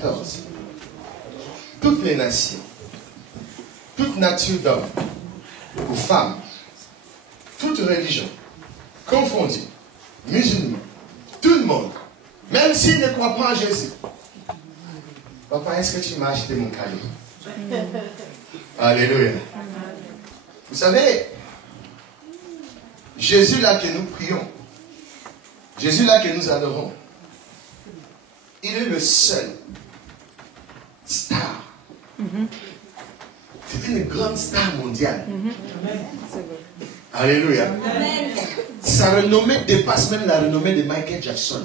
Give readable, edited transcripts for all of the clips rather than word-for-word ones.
14. Toutes les nations, toute nature d'homme ou femme, toute religion, confondue, musulmans, tout le monde, même s'ils ne croient pas en Jésus. Papa, est-ce que tu m'as acheté mon cadeau? Alléluia. Vous savez, Jésus là que nous prions, Jésus là que nous adorons, il est le seul star. C'est une grande star mondiale. Alléluia. Amen. Sa renommée dépasse même la renommée de Michael Jackson.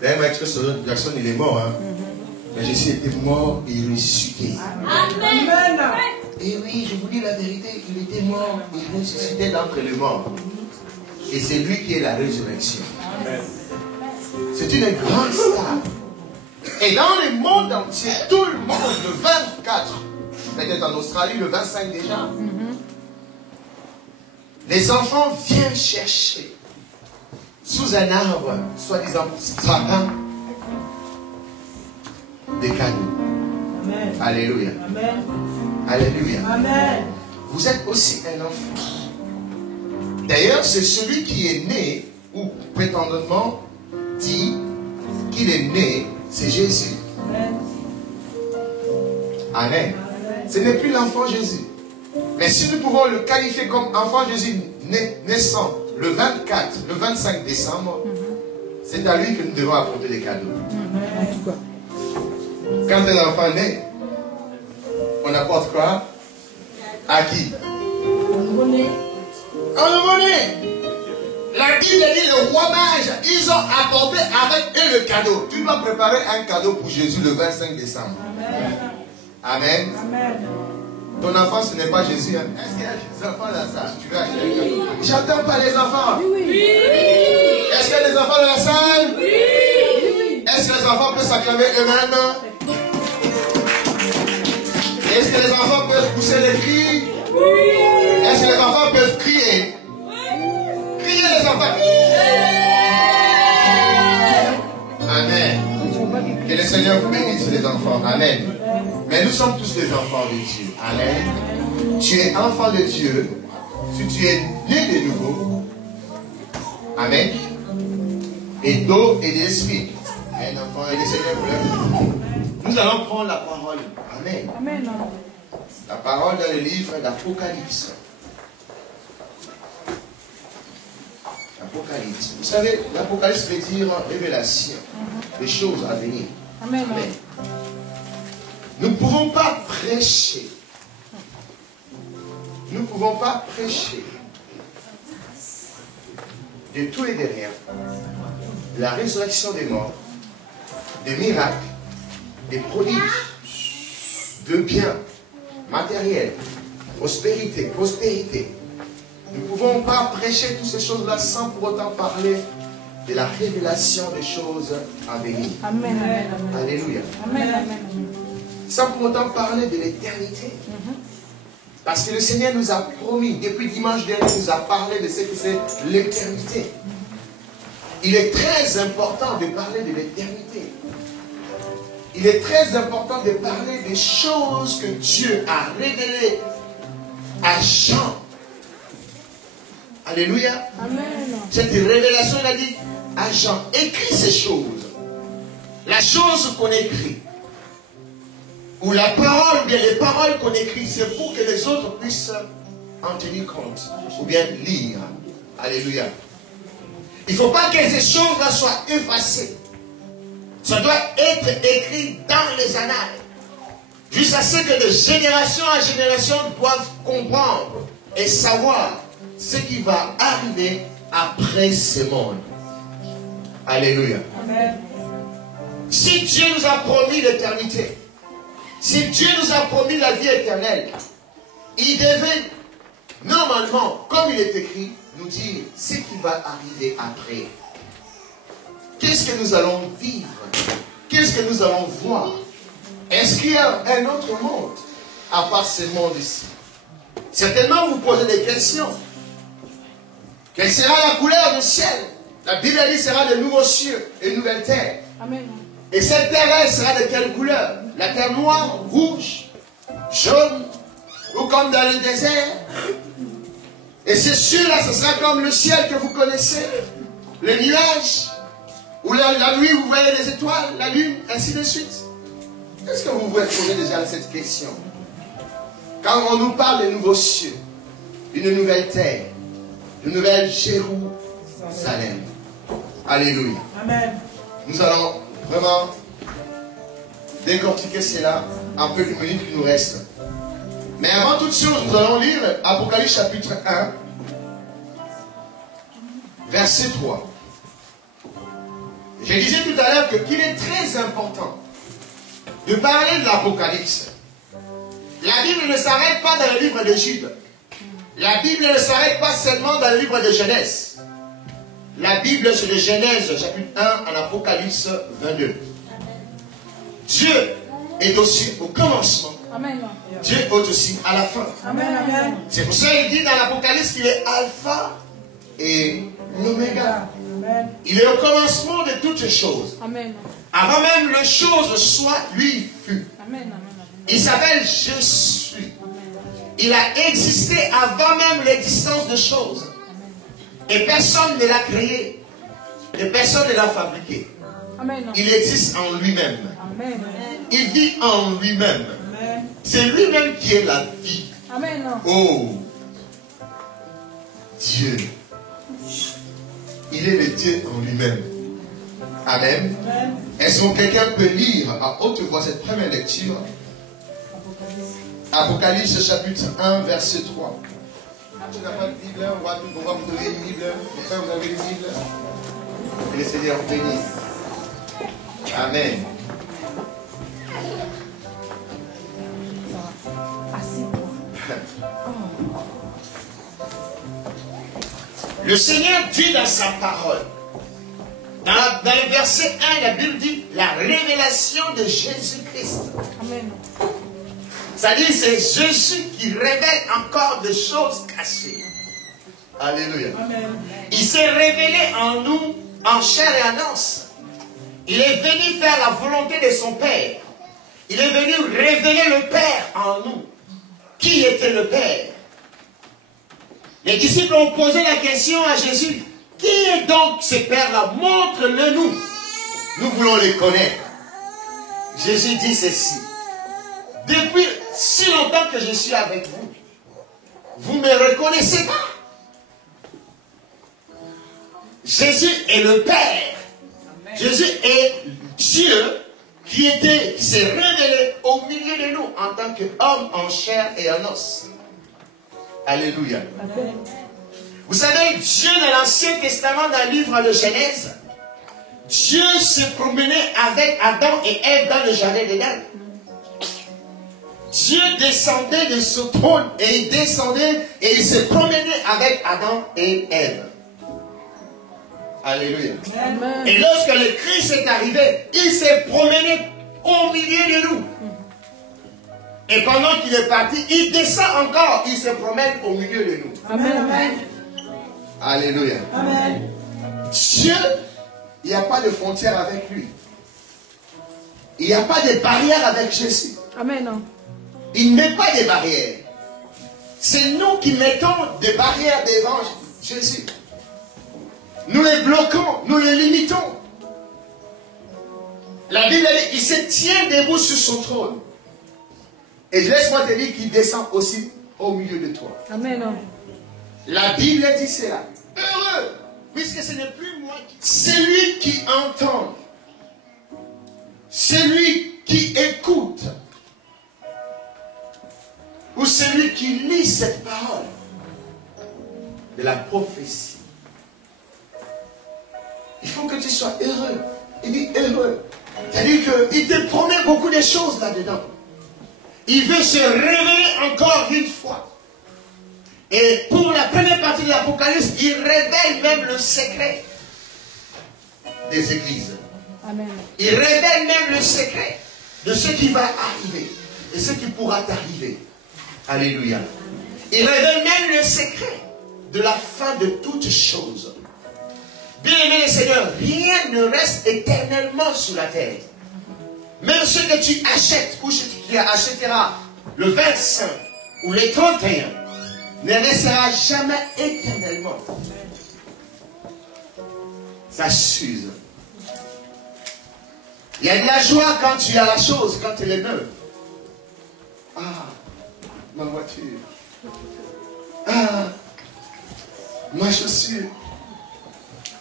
D'ailleurs, Michael Jackson, il est mort. Hein? Mais Jésus était mort et ressuscité. Amen. Et oui, je vous dis la vérité, il était mort, il ressuscitait d'entre les morts. Et c'est lui qui est la résurrection. C'est une grande star. Et dans le monde entier, tout le monde, le 24, peut-être en Australie, le 25 déjà, les enfants viennent chercher sous un arbre, soi-disant sapin, des cadeaux. Amen. Alléluia. Amen. Alléluia. Amen. Vous êtes aussi un enfant. D'ailleurs, c'est celui qui est né, ou prétendument dit qu'il est né, c'est Jésus. Amen. Amen. Ce n'est plus l'enfant Jésus. Mais si nous pouvons le qualifier comme enfant Jésus naissant le 24, le 25 décembre, c'est à lui que nous devons apporter des cadeaux. Quand un enfant naît, on apporte quoi? À qui? Un nouveau-né. Un nouveau-né. La Bible dit le roi mage, ils ont apporté avec eux le cadeau. Tu dois préparer un cadeau pour Jésus le 25 décembre. Amen. Amen. Amen. Ton enfant, ce n'est pas Jésus. Hein? Est-ce qu'il y a des enfants dans la salle? Tu veux acheter un cadeau? J'entends pas les enfants. Oui. Est-ce qu'il y a des enfants dans la salle? Oui. Est-ce que les enfants peuvent s'acclamer eux-mêmes? Est-ce que les enfants peuvent pousser les cris? Oui. Est-ce que les enfants peuvent crier? Oui. Criez les enfants. Amen. Que le Seigneur vous bénisse les enfants. Amen. Mais nous sommes tous des enfants de Dieu. Amen. Tu es enfant de Dieu. Si tu es né de nouveau. Amen. Et d'eau et d'esprit. Un enfant et le Seigneur vous. Nous allons prendre la parole. Amen. Amen. La parole dans le livre d'Apocalypse. Apocalypse. Vous savez, l'Apocalypse veut dire révélation. Des choses à venir. Amen. Amen. Nous ne pouvons pas prêcher. Nous ne pouvons pas prêcher de tout et de rien. La résurrection des morts, des miracles, des prodiges, de biens, matériels, prospérité. Nous ne pouvons pas prêcher toutes ces choses-là sans pour autant parler de la révélation des choses à venir. Amen. Alléluia. Amen. Sans pour autant parler de l'éternité. Parce que le Seigneur nous a promis, depuis dimanche dernier, il nous a parlé de ce que c'est l'éternité. Il est très important de parler de l'éternité. Il est très important de parler des choses que Dieu a révélées à Jean. Alléluia. Amen. Cette révélation, il a dit à Jean, écris ces choses. La chose qu'on écrit, ou la parole, ou bien les paroles qu'on écrit, c'est pour que les autres puissent en tenir compte, ou bien lire. Alléluia. Il ne faut pas que ces choses-là soient effacées. Ça doit être écrit dans les annales. Jusqu'à ce que de génération en génération doivent comprendre et savoir ce qui va arriver après ce monde. Alléluia. Amen. Si Dieu nous a promis l'éternité, si Dieu nous a promis la vie éternelle, il devait, normalement, comme il est écrit, nous dire ce qui va arriver après. Qu'est-ce que nous allons vivre? Qu'est-ce que nous allons voir? Est-ce qu'il y a un autre monde à part ce monde ici? Certainement, vous posez des questions. Quelle sera la couleur du ciel? La Bible dit sera de nouveaux cieux et de nouvelles terres. Amen. Et cette terre-là, elle sera de quelle couleur? La terre noire, rouge, jaune, ou comme dans le désert. Et ces cieux-là, ce sera comme le ciel que vous connaissez, les nuages, ou la nuit, vous voyez les étoiles, la lune, ainsi de suite. Est-ce que vous vous posez déjà cette question? Quand on nous parle des nouveaux cieux, d'une nouvelle terre, d'une nouvelle Jérusalem. Alléluia. Amen. Nous allons vraiment décortiquer cela un peu les minutes qui nous restent. Mais avant toute chose, nous allons lire Apocalypse chapitre 1, verset 3. Je disais tout à l'heure qu'il est très important de parler de l'Apocalypse. La Bible ne s'arrête pas dans le livre de Jude. La Bible ne s'arrête pas seulement dans le livre de Genèse. La Bible, c'est de Genèse, chapitre 1, à l'Apocalypse 22. Dieu est aussi au commencement. Amen. Dieu est aussi à la fin. Amen. Amen. C'est pour ça qu'il dit dans l'Apocalypse qu'il est alpha et l'oméga. Il est au commencement de toutes choses. Amen. Avant même les choses soient, lui fut. Amen. Il s'appelle Je suis. Il a existé avant même l'existence de choses. Et personne ne l'a créé. Et personne ne l'a fabriqué. Amen. Il existe en lui-même. Amen. Il vit en lui-même. C'est lui-même qui est la vie. Amen. Oh, Dieu. Il est le Dieu en lui-même. Amen. Est-ce que quelqu'un peut lire à haute voix cette première lecture? Apocalypse chapitre 1, verset 3. Tu n'as pas de Bible, on va vous donner une Bible. Mon frère, vous avez une Bible? Que le Seigneur vous bénisse. Amen. Le Seigneur dit dans sa parole, dans le verset 1, la Bible dit la révélation de Jésus-Christ. Amen. C'est-à-dire c'est Jésus qui révèle encore des choses cachées. Alléluia. Amen. Il s'est révélé en nous, en chair et en os. Il est venu faire la volonté de son Père. Il est venu révéler le Père en nous. Qui était le Père? Les disciples ont posé la question à Jésus. Qui est donc ce Père-là? Montre-le nous. Nous voulons les connaître. Jésus dit ceci. Depuis si longtemps que je suis avec vous, vous ne me reconnaissez pas. Jésus est le Père. Amen. Jésus est Dieu qui s'est révélé au milieu de nous en tant qu'homme en chair et en os. Alléluia. Amen. Vous savez, Dieu dans l'Ancien Testament, dans le livre de Genèse, Dieu se promenait avec Adam et Ève dans le jardin d'Éden. Dieu descendait de son trône et il descendait et il se promenait avec Adam et Ève. Alléluia. Amen. Et lorsque le Christ est arrivé, il s'est promené au milieu de nous. Et pendant qu'il est parti, il descend encore, il se promène au milieu de nous. Amen. Amen. Alléluia. Amen. Dieu, il n'y a pas de frontière avec lui. Il n'y a pas de barrière avec Jésus. Amen. Il ne met pas de barrières. C'est nous qui mettons des barrières devant Jésus. Nous les bloquons, nous les limitons. La Bible dit, il se tient debout sur son trône. Et laisse-moi te dire qu'il descend aussi au milieu de toi. Amen. La Bible dit cela. Heureux, puisque ce n'est plus moi qui... Celui qui entend, celui qui écoute, ou celui qui lit cette parole de la prophétie. Il faut que tu sois heureux. Il dit heureux. C'est-à-dire qu'il te promet beaucoup de choses là-dedans. Il veut se révéler encore une fois. Et pour la première partie de l'Apocalypse, il révèle même le secret des églises. Amen. Il révèle même le secret de ce qui va arriver et ce qui pourra t'arriver. Alléluia. Il révèle même le secret de la fin de toutes choses. Bien-aimé le Seigneur, rien ne reste éternellement sur la terre. Même ce que tu achètes ou ce que tu achèteras le 25 ou le 31 ne restera jamais éternellement. Ça s'use. Il y a de la joie quand tu as la chose, quand elle est neuve. Ah, ma voiture. Ah, ma chaussure.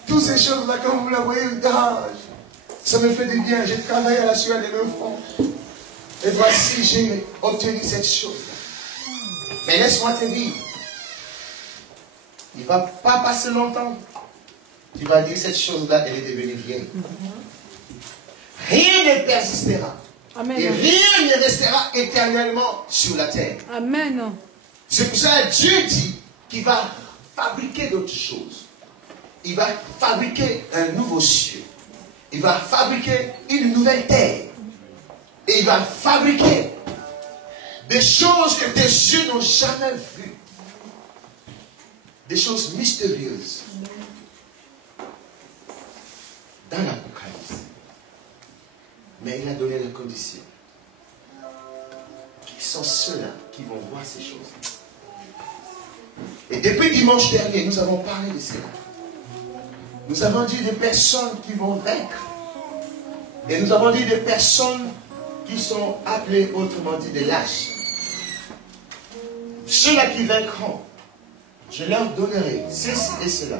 Toutes ces choses-là, quand vous la voyez, ça me fait du bien. J'ai travaillé à la sueur de mes front. Et voici, j'ai obtenu cette chose. Mais laisse-moi te dire, il ne va pas passer longtemps. Tu vas dire, cette chose-là, elle est devenue vieille. Rien ne persistera. Amen. Et rien ne restera éternellement sur la terre. Amen. C'est pour ça que Dieu dit qu'il va fabriquer d'autres choses. Il va fabriquer un nouveau ciel. Il va fabriquer une nouvelle terre. Et il va fabriquer des choses que tes yeux n'ont jamais vues. Des choses mystérieuses. Dans l'Apocalypse. Mais il a donné la condition. Qui sont ceux-là qui vont voir ces choses? Et depuis dimanche dernier, nous avons parlé de cela. Nous avons dit des personnes qui vont vaincre. Et nous avons dit des personnes qui sont appelées, autrement dit, des lâches. Ceux-là qui vaincront, je leur donnerai ceci et cela.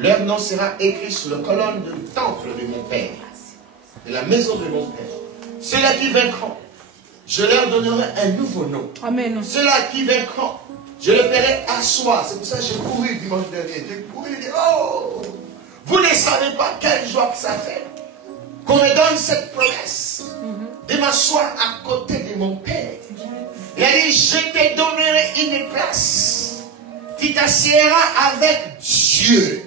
Leur nom sera écrit sur la colonne du temple de mon Père, de la maison de mon Père. Ceux-là qui vaincront, je leur donnerai un nouveau nom. Amen. Ceux-là qui vaincront, je les ferai asseoir. C'est pour ça que j'ai couru dimanche dernier. J'ai couru et dit, oh, vous ne savez pas quelle joie que ça fait qu'on me donne cette promesse de m'asseoir à côté de mon Père. Il a dit, je te donnerai une place. Tu t'assieras avec Dieu.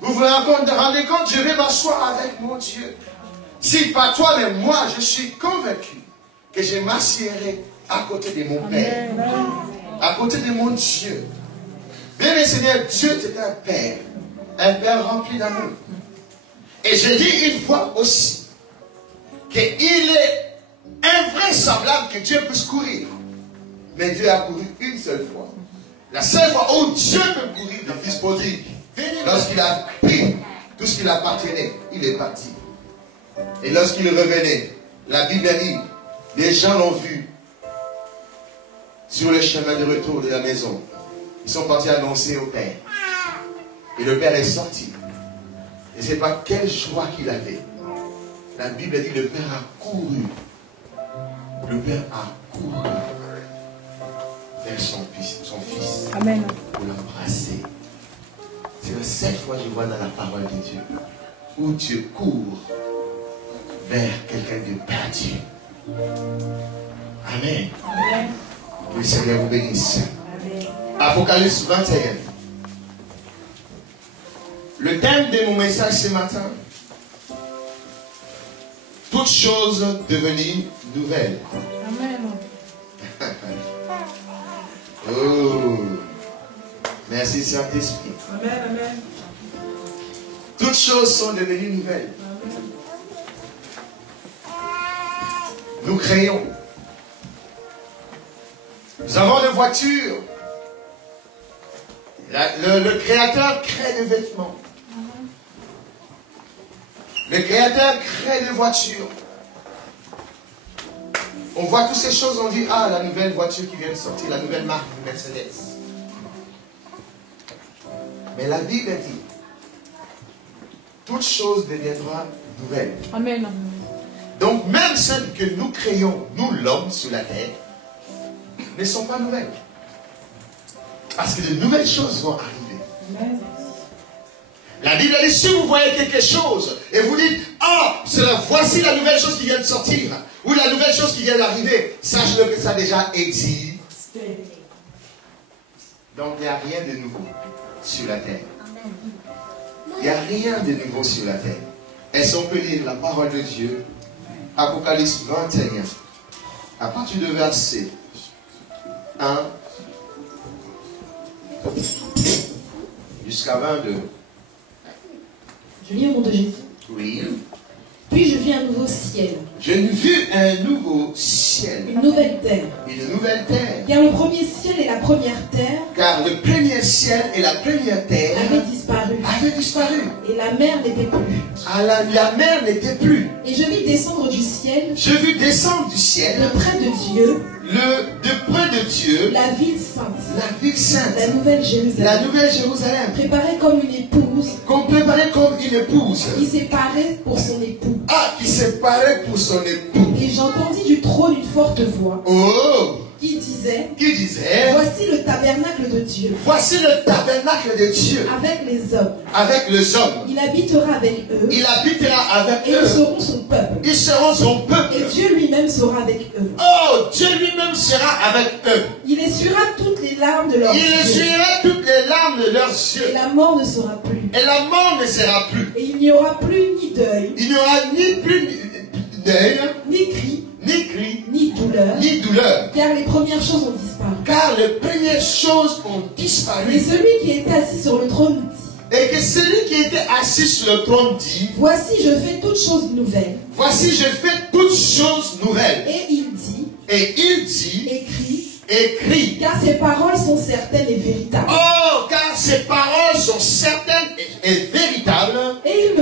Vous vous rendez compte, je vais m'asseoir avec mon Dieu. Si pas toi, mais moi, je suis convaincu que je m'assierai à côté de mon Père. À côté de mon Dieu. Bien, mes Seigneur, Dieu est un Père. Un Père rempli d'amour. Et je dis une fois aussi qu'il est invraisemblable que Dieu puisse courir. Mais Dieu a couru une seule fois. La seule fois où Dieu peut courir, le Fils prodigue, lorsqu'il a pris tout ce qui l'appartenait, il est parti. Et lorsqu'il revenait, la Bible a dit, les gens l'ont vu sur le chemin de retour de la maison. Ils sont partis annoncer au Père. Et le Père est sorti. Et ce n'est pas quelle joie qu'il avait. La Bible dit, le Père a couru. Le Père a couru vers son fils. Amen. Pour l'embrasser. C'est la seule fois que je vois dans la parole de Dieu où Dieu court vers quelqu'un de perdu. Amen. Amen. Que le Seigneur vous bénisse. Amen. Apocalypse 21. Le thème de mon message ce matin, toutes choses devenues nouvelles. Amen. Oh, merci Saint-Esprit. Amen, amen. Toutes choses sont devenues nouvelles. Nous créons. Nous avons des voitures. Le Créateur crée des vêtements. Le Créateur crée des voitures. On voit toutes ces choses, on dit, ah, la nouvelle voiture qui vient de sortir, la nouvelle marque Mercedes. Mais la Bible dit, toute chose deviendra nouvelle. Amen. Donc même celles que nous créons, nous l'homme sur la terre, ne sont pas nouvelles. Parce que de nouvelles choses vont arriver. Amen. La Bible dit, si vous voyez quelque chose et vous dites, ah, voici la nouvelle chose qui vient de sortir, ou la nouvelle chose qui vient d'arriver, sache-le que ça a déjà existé. Donc il n'y a rien de nouveau sur la terre. Il n'y a rien de nouveau sur la terre. Est-ce qu'on peut lire la parole de Dieu? Apocalypse 21. À partir du verset 1 jusqu'à 22. Je lis au nom de Jésus. Oui. Puis je vis un nouveau ciel. Je vis un nouveau ciel. Une nouvelle terre. Une nouvelle terre. Car le premier ciel et la première terre. Car le premier ciel et la première terre avaient disparu. Et la mer n'était plus. La mer n'était plus. Et je vis descendre du ciel. Je vis descendre du ciel. De près de Dieu. De près de Dieu. La ville sainte. La ville sainte. La nouvelle Jérusalem. La nouvelle Jérusalem. Préparée comme une épouse. Préparée comme une épouse. Qui s'est parée pour son époux. Ah, qui s'est parée pour son époux. Et j'entendis du trône une forte voix. Oh. Qui disait, voici le tabernacle de Dieu. Voici le tabernacle de Dieu. Avec les hommes. Avec les hommes. Il habitera avec eux. Il habitera avec eux. Et ils seront son peuple. Ils seront son peuple. Et Dieu lui-même sera avec eux. Oh, Dieu lui-même sera avec eux. Il essuiera toutes les larmes de leurs yeux. Il essuiera toutes les larmes de leurs yeux. Et la mort ne sera plus. Et la mort ne sera plus. Et il n'y aura plus ni deuil. Il n'y aura ni plus deuil. Ni cri. Ni cri, ni douleur, ni douleur, car les premières choses ont disparu. Car les premières choses ont disparu. Et celui qui était assis sur le trône dit. Et que celui qui était assis sur le trône dit. Voici, je fais toutes choses nouvelles. Voici, je fais toutes choses nouvelles. Et il dit. Et il dit. Écrit. Car ces paroles sont certaines et véritables. Oh, car ces paroles sont certaines et véritables. Et il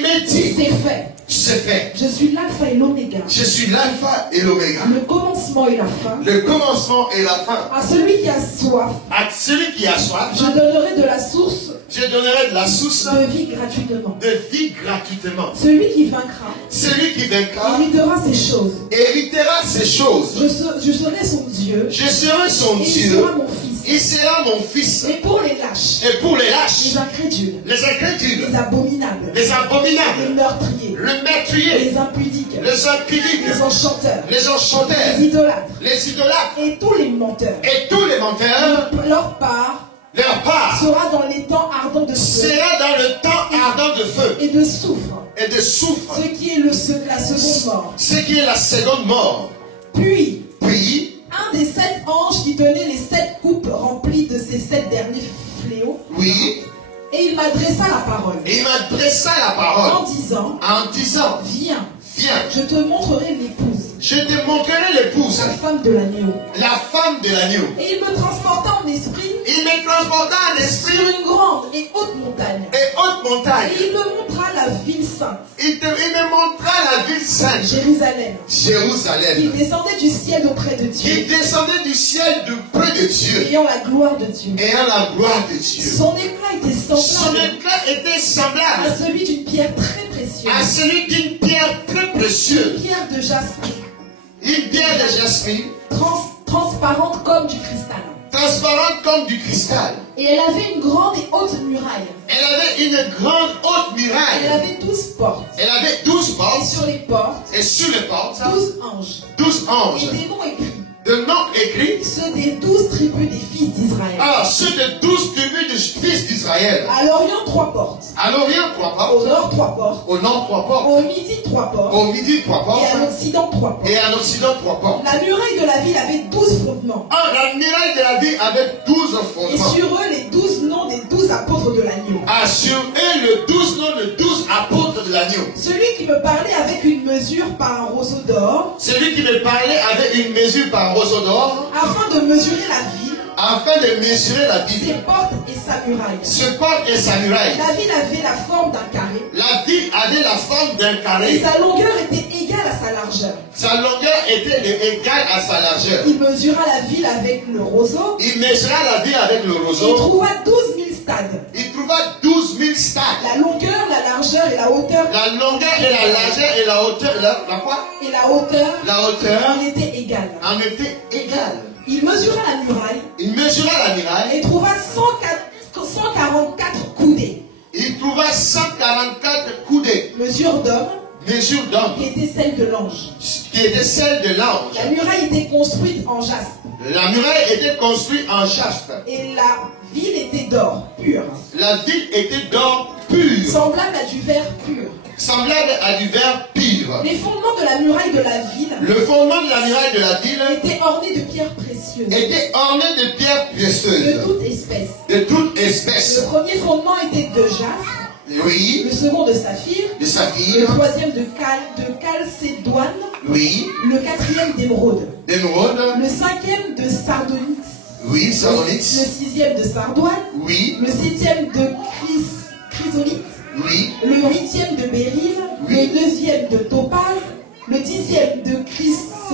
me dit. C'est fait. C'est fait. Je suis l'alpha et l'oméga. Je suis l'alpha et l'oméga. Le commencement et la fin. Le commencement et la fin. À celui qui a soif. À celui qui a soif. Je donnerai de la source. Je donnerai de la source. De vie gratuitement. De vie gratuitement. Celui qui vaincra. Celui qui vaincra. Héritera ces choses. Héritera ces choses. Je serai son Dieu. Je serai son et Dieu. Il sera mon fils. Il sera mon fils. Et pour les lâches. Et pour les lâches. Les incrédules. Les incrédules. Les abominables. Les abominables. Les meurtriers. Le meurtrier. Les impudiques. Les impudiques. Les enchanteurs. Les enchanteurs. Les idolâtres. Les idolâtres. Et tous les menteurs. Et tous les menteurs. Leur part. Leur part sera dans les temps ardents de feu. Sera dans le temps ardent de feu. Et de soufre. Et de soufre. Ce qui est la seconde mort. Ce qui est la seconde mort. Puis. Un des 7 anges qui tenait les 7 coupes remplies de ces 7 derniers fléaux. Oui. Et il m'adressa la parole. En disant. Viens. Je te montrerai l'épouse. Je te montrerai l'épouse. La femme de l'agneau. La femme de l'agneau. Et il me transporta en esprit. Sur une grande et haute montagne. Et il me montra la ville sainte. Il me montra la ville sainte. Jérusalem. Il descendait du ciel auprès de Dieu. Ayant la gloire de Dieu. Son éclat était semblable. À celui d'une pierre très précieuse. Une pierre de jasmin. Transparente comme du cristal. Et elle avait une grande et haute muraille. Elle avait 12 portes. Et sur les portes. 12 anges. Et des noms écrits. Ceux des 12 tribus des fils d'Israël. Ceux des 12 tribus des fils d'Israël. À l'Orient 3 portes. Au nord 3 portes. Au midi 3 portes. Et à l'Occident 3 portes. La muraille de la ville avait 12 fondements. Et sur eux les 12 noms des 12 apôtres de l'agneau. Celui qui me parlait avec une mesure par un roseau d'or. Afin de mesurer la ville. Ses portes et sa muraille. La ville avait la forme d'un carré. Et sa longueur était égale à sa largeur. Il mesura la ville avec le roseau. Il trouva 12 000 stades. La longueur, la largeur et la hauteur. Et la hauteur. En était égale. Il mesura la muraille. Et trouva 144 coudées. Mesure d'homme. Qui était celle de l'ange. La muraille était construite en jaspe. Et la ville était d'or pur. Semblable à du verre pur. Les fondements de la muraille de la ville. Étaient ornés de pierres précieuses. De toute espèce. Le premier fondement était de jaspe. Oui. Le second de saphir. De saphir. Le troisième de calcédoine. Oui. Le quatrième d'émeraude. D'émeraude. Le cinquième de sardonyx. Oui, sardonyx. Le sixième de sardoine. Oui. Le septième de chrysolite. Oui. Le huitième de béryl. Oui. Le neuvième de topaz. Le dixième de chrysoprase.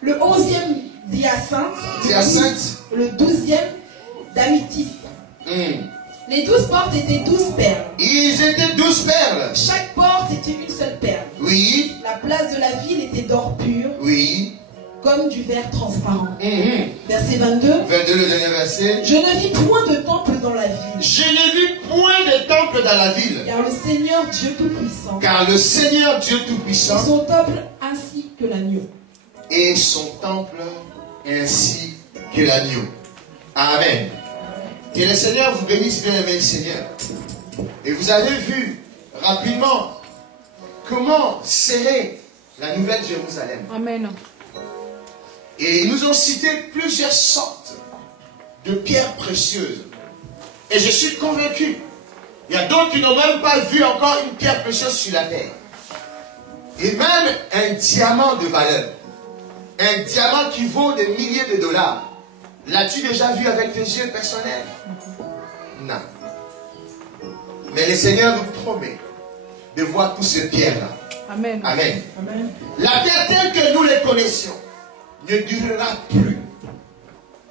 Le 11e d'hyacinthe. Le 12e d'améthyste. Les 12 portes étaient 12 perles. Ils étaient 12 perles. Chaque porte était une seule perle. Oui. La place de la ville était d'or pur. Oui. Comme du verre transparent. Verset 22. 22, le dernier verset. Je ne vis point de temple dans la ville. Je n'ai vu point de temple dans la ville. Car le Seigneur Dieu Tout-Puissant. Car le Seigneur Dieu Tout-Puissant. Son temple ainsi que l'agneau. Et son temple ainsi que l'agneau. Amen. Que le Seigneur vous bénisse, bien aimé Seigneur. Et vous avez vu rapidement comment serait la nouvelle Jérusalem. Amen. Et ils nous ont cité plusieurs sortes de pierres précieuses. Et je suis convaincu, il y a d'autres qui n'ont même pas vu encore une pierre précieuse sur la terre. Et même un diamant de valeur. Un diamant qui vaut des milliers de dollars. L'as-tu déjà vu avec tes yeux personnels? Non. Mais le Seigneur nous promet de voir toutes ces pierres-là. Amen. Amen. Amen. La terre telle que nous les connaissions ne durera plus.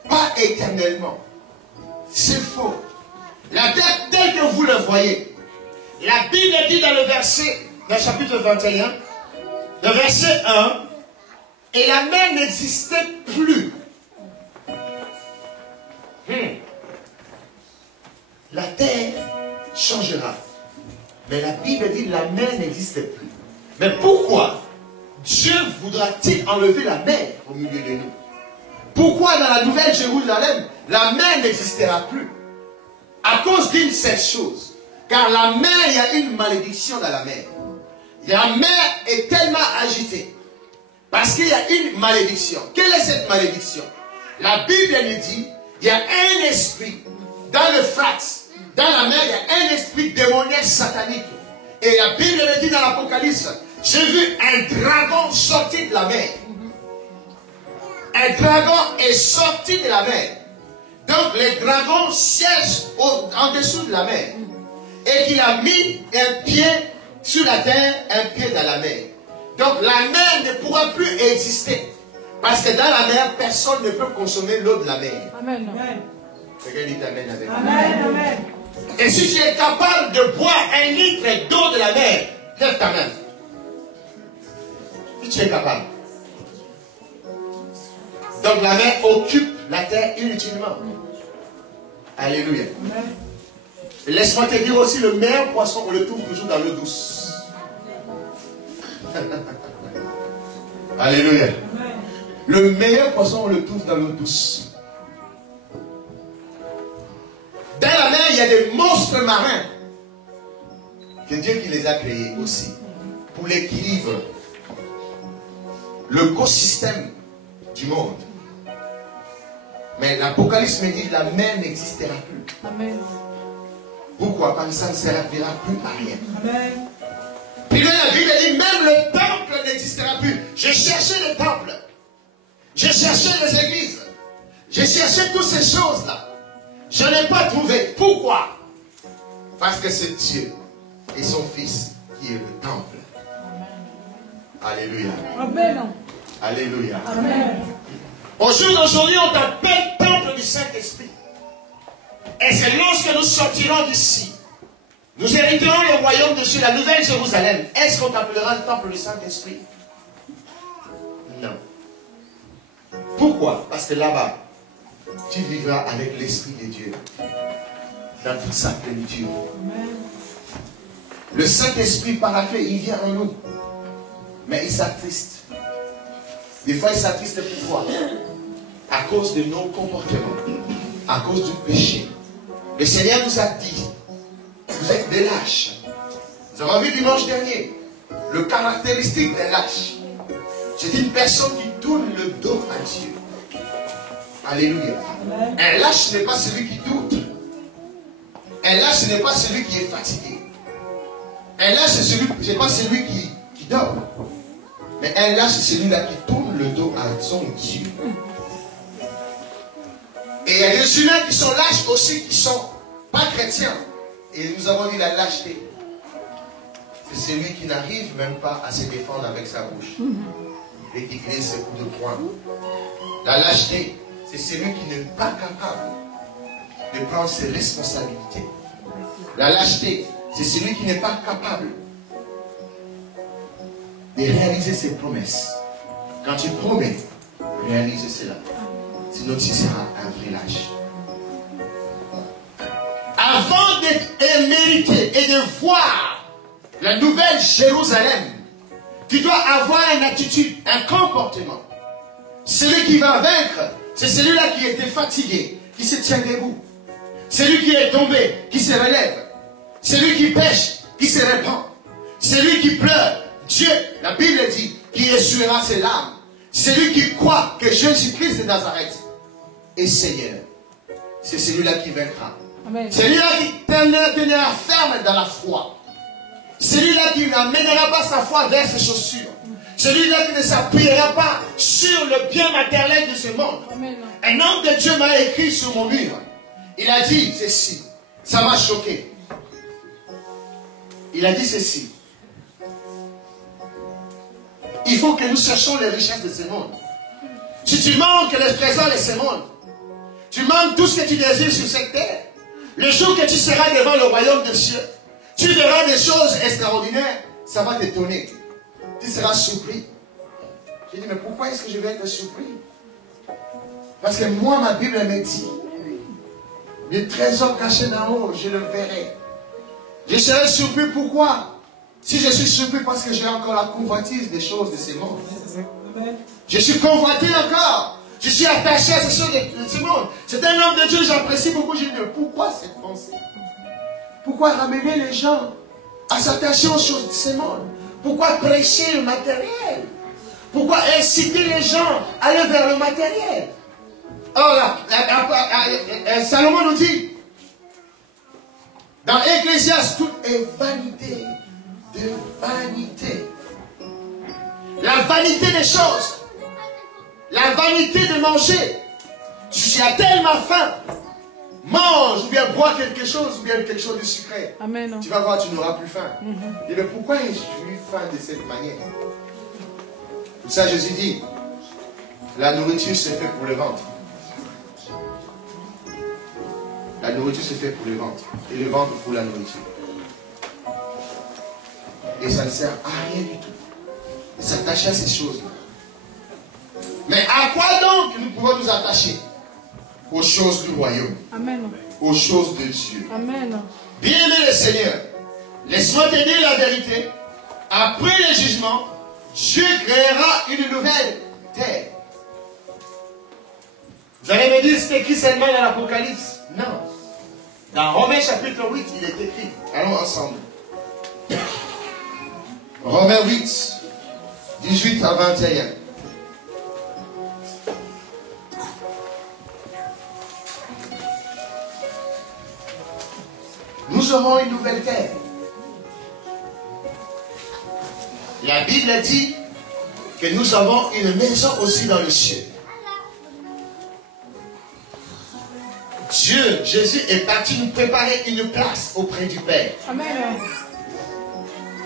Pas éternellement. C'est faux. La terre telle que vous le voyez. La Bible dit dans le chapitre 21, le verset 1, et la mer n'existait plus. La terre changera. Mais la Bible dit que la mer n'existe plus. Mais pourquoi Dieu voudra-t-il enlever la mer au milieu de nous? Pourquoi dans la nouvelle Jérusalem, la mer n'existera plus? À cause d'une seule chose. Car la mer, il y a une malédiction dans la mer. La mer est tellement agitée. Parce qu'il y a une malédiction. Quelle est cette malédiction? La Bible nous dit, il y a un esprit dans le Frate. Dans la mer, il y a un esprit démoniaque satanique. Et la Bible le dit dans l'Apocalypse. J'ai vu un dragon sortir de la mer. Un dragon est sorti de la mer. Donc les dragons siègent en dessous de la mer. Et qu'il a mis un pied sur la terre, un pied dans la mer. Donc la mer ne pourra plus exister. Parce que dans la mer, personne ne peut consommer l'eau de la mer. Amen. Quelqu'un dit amen avec moi. Amen. Amen. Et si tu es capable de boire 1 litre d'eau de la mer, lève ta main. Si tu es capable. Donc la mer occupe la terre inutilement. Alléluia. Laisse-moi te dire aussi, le meilleur poisson, on le trouve toujours dans l'eau douce. Alléluia. Le meilleur poisson, on le trouve dans l'eau douce. Dans la mer, il y a des monstres marins. C'est Dieu qui les a créés aussi. Pour l'équilibre. L'écosystème du monde. Mais l'Apocalypse me dit que la mer n'existera plus. Amen. Pourquoi? Parce que ça ne servira plus à rien. Amen. Puis là, la Bible dit, même le temple n'existera plus. J'ai cherché le temple. J'ai cherché les églises. J'ai cherché toutes ces choses-là. Je n'ai pas trouvé. Pourquoi? Parce que c'est Dieu et son Fils qui est le temple. Alléluia. Amen. Alléluia. Amen. Au jour d'aujourd'hui, on t'appelle temple du Saint-Esprit. Et c'est lorsque nous sortirons d'ici, nous hériterons le royaume de Dieu, la nouvelle Jérusalem. Est-ce qu'on t'appellera le temple du Saint-Esprit? Non. Pourquoi? Parce que là-bas, tu vivras avec l'Esprit de Dieu dans toute sa plénitude. Le Saint-Esprit paraclet, il vient en nous. Mais il s'attriste. Des fois, il s'attriste pourquoi? À cause de nos comportements. À cause du péché. Le Seigneur nous a dit, vous êtes des lâches. Nous avons vu dimanche dernier le caractéristique des lâches. C'est une personne qui tourne le dos à Dieu. Alléluia. Un lâche n'est pas celui qui doute. Un Un lâche, ce n'est pas celui qui est fatigué. Un lâche, ce n'est pas celui qui dort. Mais un lâche, c'est celui-là qui tourne le dos à son Dieu. Et il y a des humains qui sont lâches aussi, qui ne sont pas chrétiens. Et nous avons vu la lâcheté. C'est celui qui n'arrive même pas à se défendre avec sa bouche. Et qui crée ses coups de poing. La lâcheté, c'est celui qui n'est pas capable de prendre ses responsabilités. La lâcheté, c'est celui qui n'est pas capable de réaliser ses promesses. Quand tu promets, réalise cela. Sinon tu seras un vrai lâche. Avant d'être mérité et de voir la nouvelle Jérusalem, tu dois avoir une attitude, un comportement. Celui qui va vaincre, c'est celui-là qui était fatigué, qui se tient debout. Celui qui est tombé, qui se relève. Celui qui pêche, qui se répand. Celui qui pleure, Dieu, la Bible dit, qui essuiera ses larmes. Celui qui croit que Jésus-Christ de Nazareth est Seigneur. C'est celui-là qui vaincra. Celui-là qui tiendra ferme dans la foi. Celui-là qui n'amènera pas sa foi vers ses chaussures. Celui-là qui ne s'appuiera pas sur le bien matériel de ce monde. Amen. Un homme de Dieu m'a écrit sur mon mur. Il a dit ceci. Ça m'a choqué. Il a dit ceci. Il faut que nous cherchions les richesses de ce monde. Si tu manques les trésors de ce monde, tu manques tout ce que tu désires sur cette terre. Le jour que tu seras devant le royaume des cieux, tu verras des choses extraordinaires. Ça va t'étonner. Tu seras surpris. J'ai dit, mais pourquoi est-ce que je vais être surpris? Parce que moi, ma Bible me dit, les trésors cachés d'en haut, je le verrai. Je serai surpris, pourquoi? Si je suis surpris parce que j'ai encore la convoitise des choses de ces mondes. Je suis convoité encore. Je suis attaché à ces choses de ce monde. C'est un homme de Dieu, j'apprécie beaucoup. Je dis, mais pourquoi cette pensée? Pourquoi ramener les gens à s'attacher aux choses de ce monde? Pourquoi prêcher le matériel? Pourquoi inciter les gens à aller vers le matériel? Oh là, Salomon nous dit, dans Ecclésiaste, tout est vanité de vanité. La vanité des choses. La vanité de manger. Si tu as tellement faim, mange ou bien bois quelque chose ou bien quelque chose de sucré. Amen. Tu vas voir, tu n'auras plus faim. Et mais pourquoi j'ai eu faim de cette manière? Pour ça, Jésus dit, la nourriture se fait pour le ventre. La nourriture se fait pour le ventre. Et le ventre pour la nourriture. Et ça ne sert à rien du tout. De s'attacher à ces choses-là. Mais à quoi donc nous pouvons nous attacher? Aux choses du royaume. Amen. Aux choses de Dieu. Amen. Bien-aimé le Seigneur, laisse-moi te dire la vérité. Après le jugement, Dieu créera une nouvelle terre. Vous allez me dire, c'est écrit seulement dans l'Apocalypse? Non. Dans Romains chapitre 8, il est écrit. Allons ensemble. Romains 8, 18 à 21. Nous aurons une nouvelle terre. La Bible dit que nous avons une maison aussi dans le ciel. Dieu, Jésus est parti nous préparer une place auprès du Père. Amen.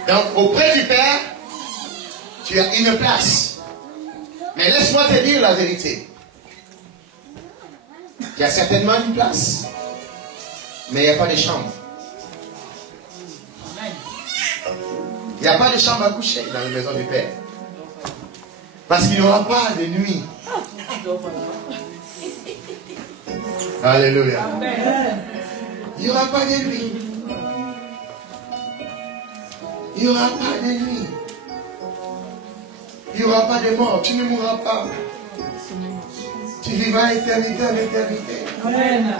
Donc, auprès du Père, tu as une place. Mais laisse-moi te dire la vérité. Il y a certainement une place, mais il n'y a pas de chambre. Il n'y a pas de chambre à coucher dans la maison du Père. Parce qu'il n'y aura pas de nuit. Alléluia. Il n'y aura pas de nuit. Il n'y aura pas de nuit. Il n'y aura pas de mort. Tu ne mourras pas. Tu vivras éternité en éternité. Amen.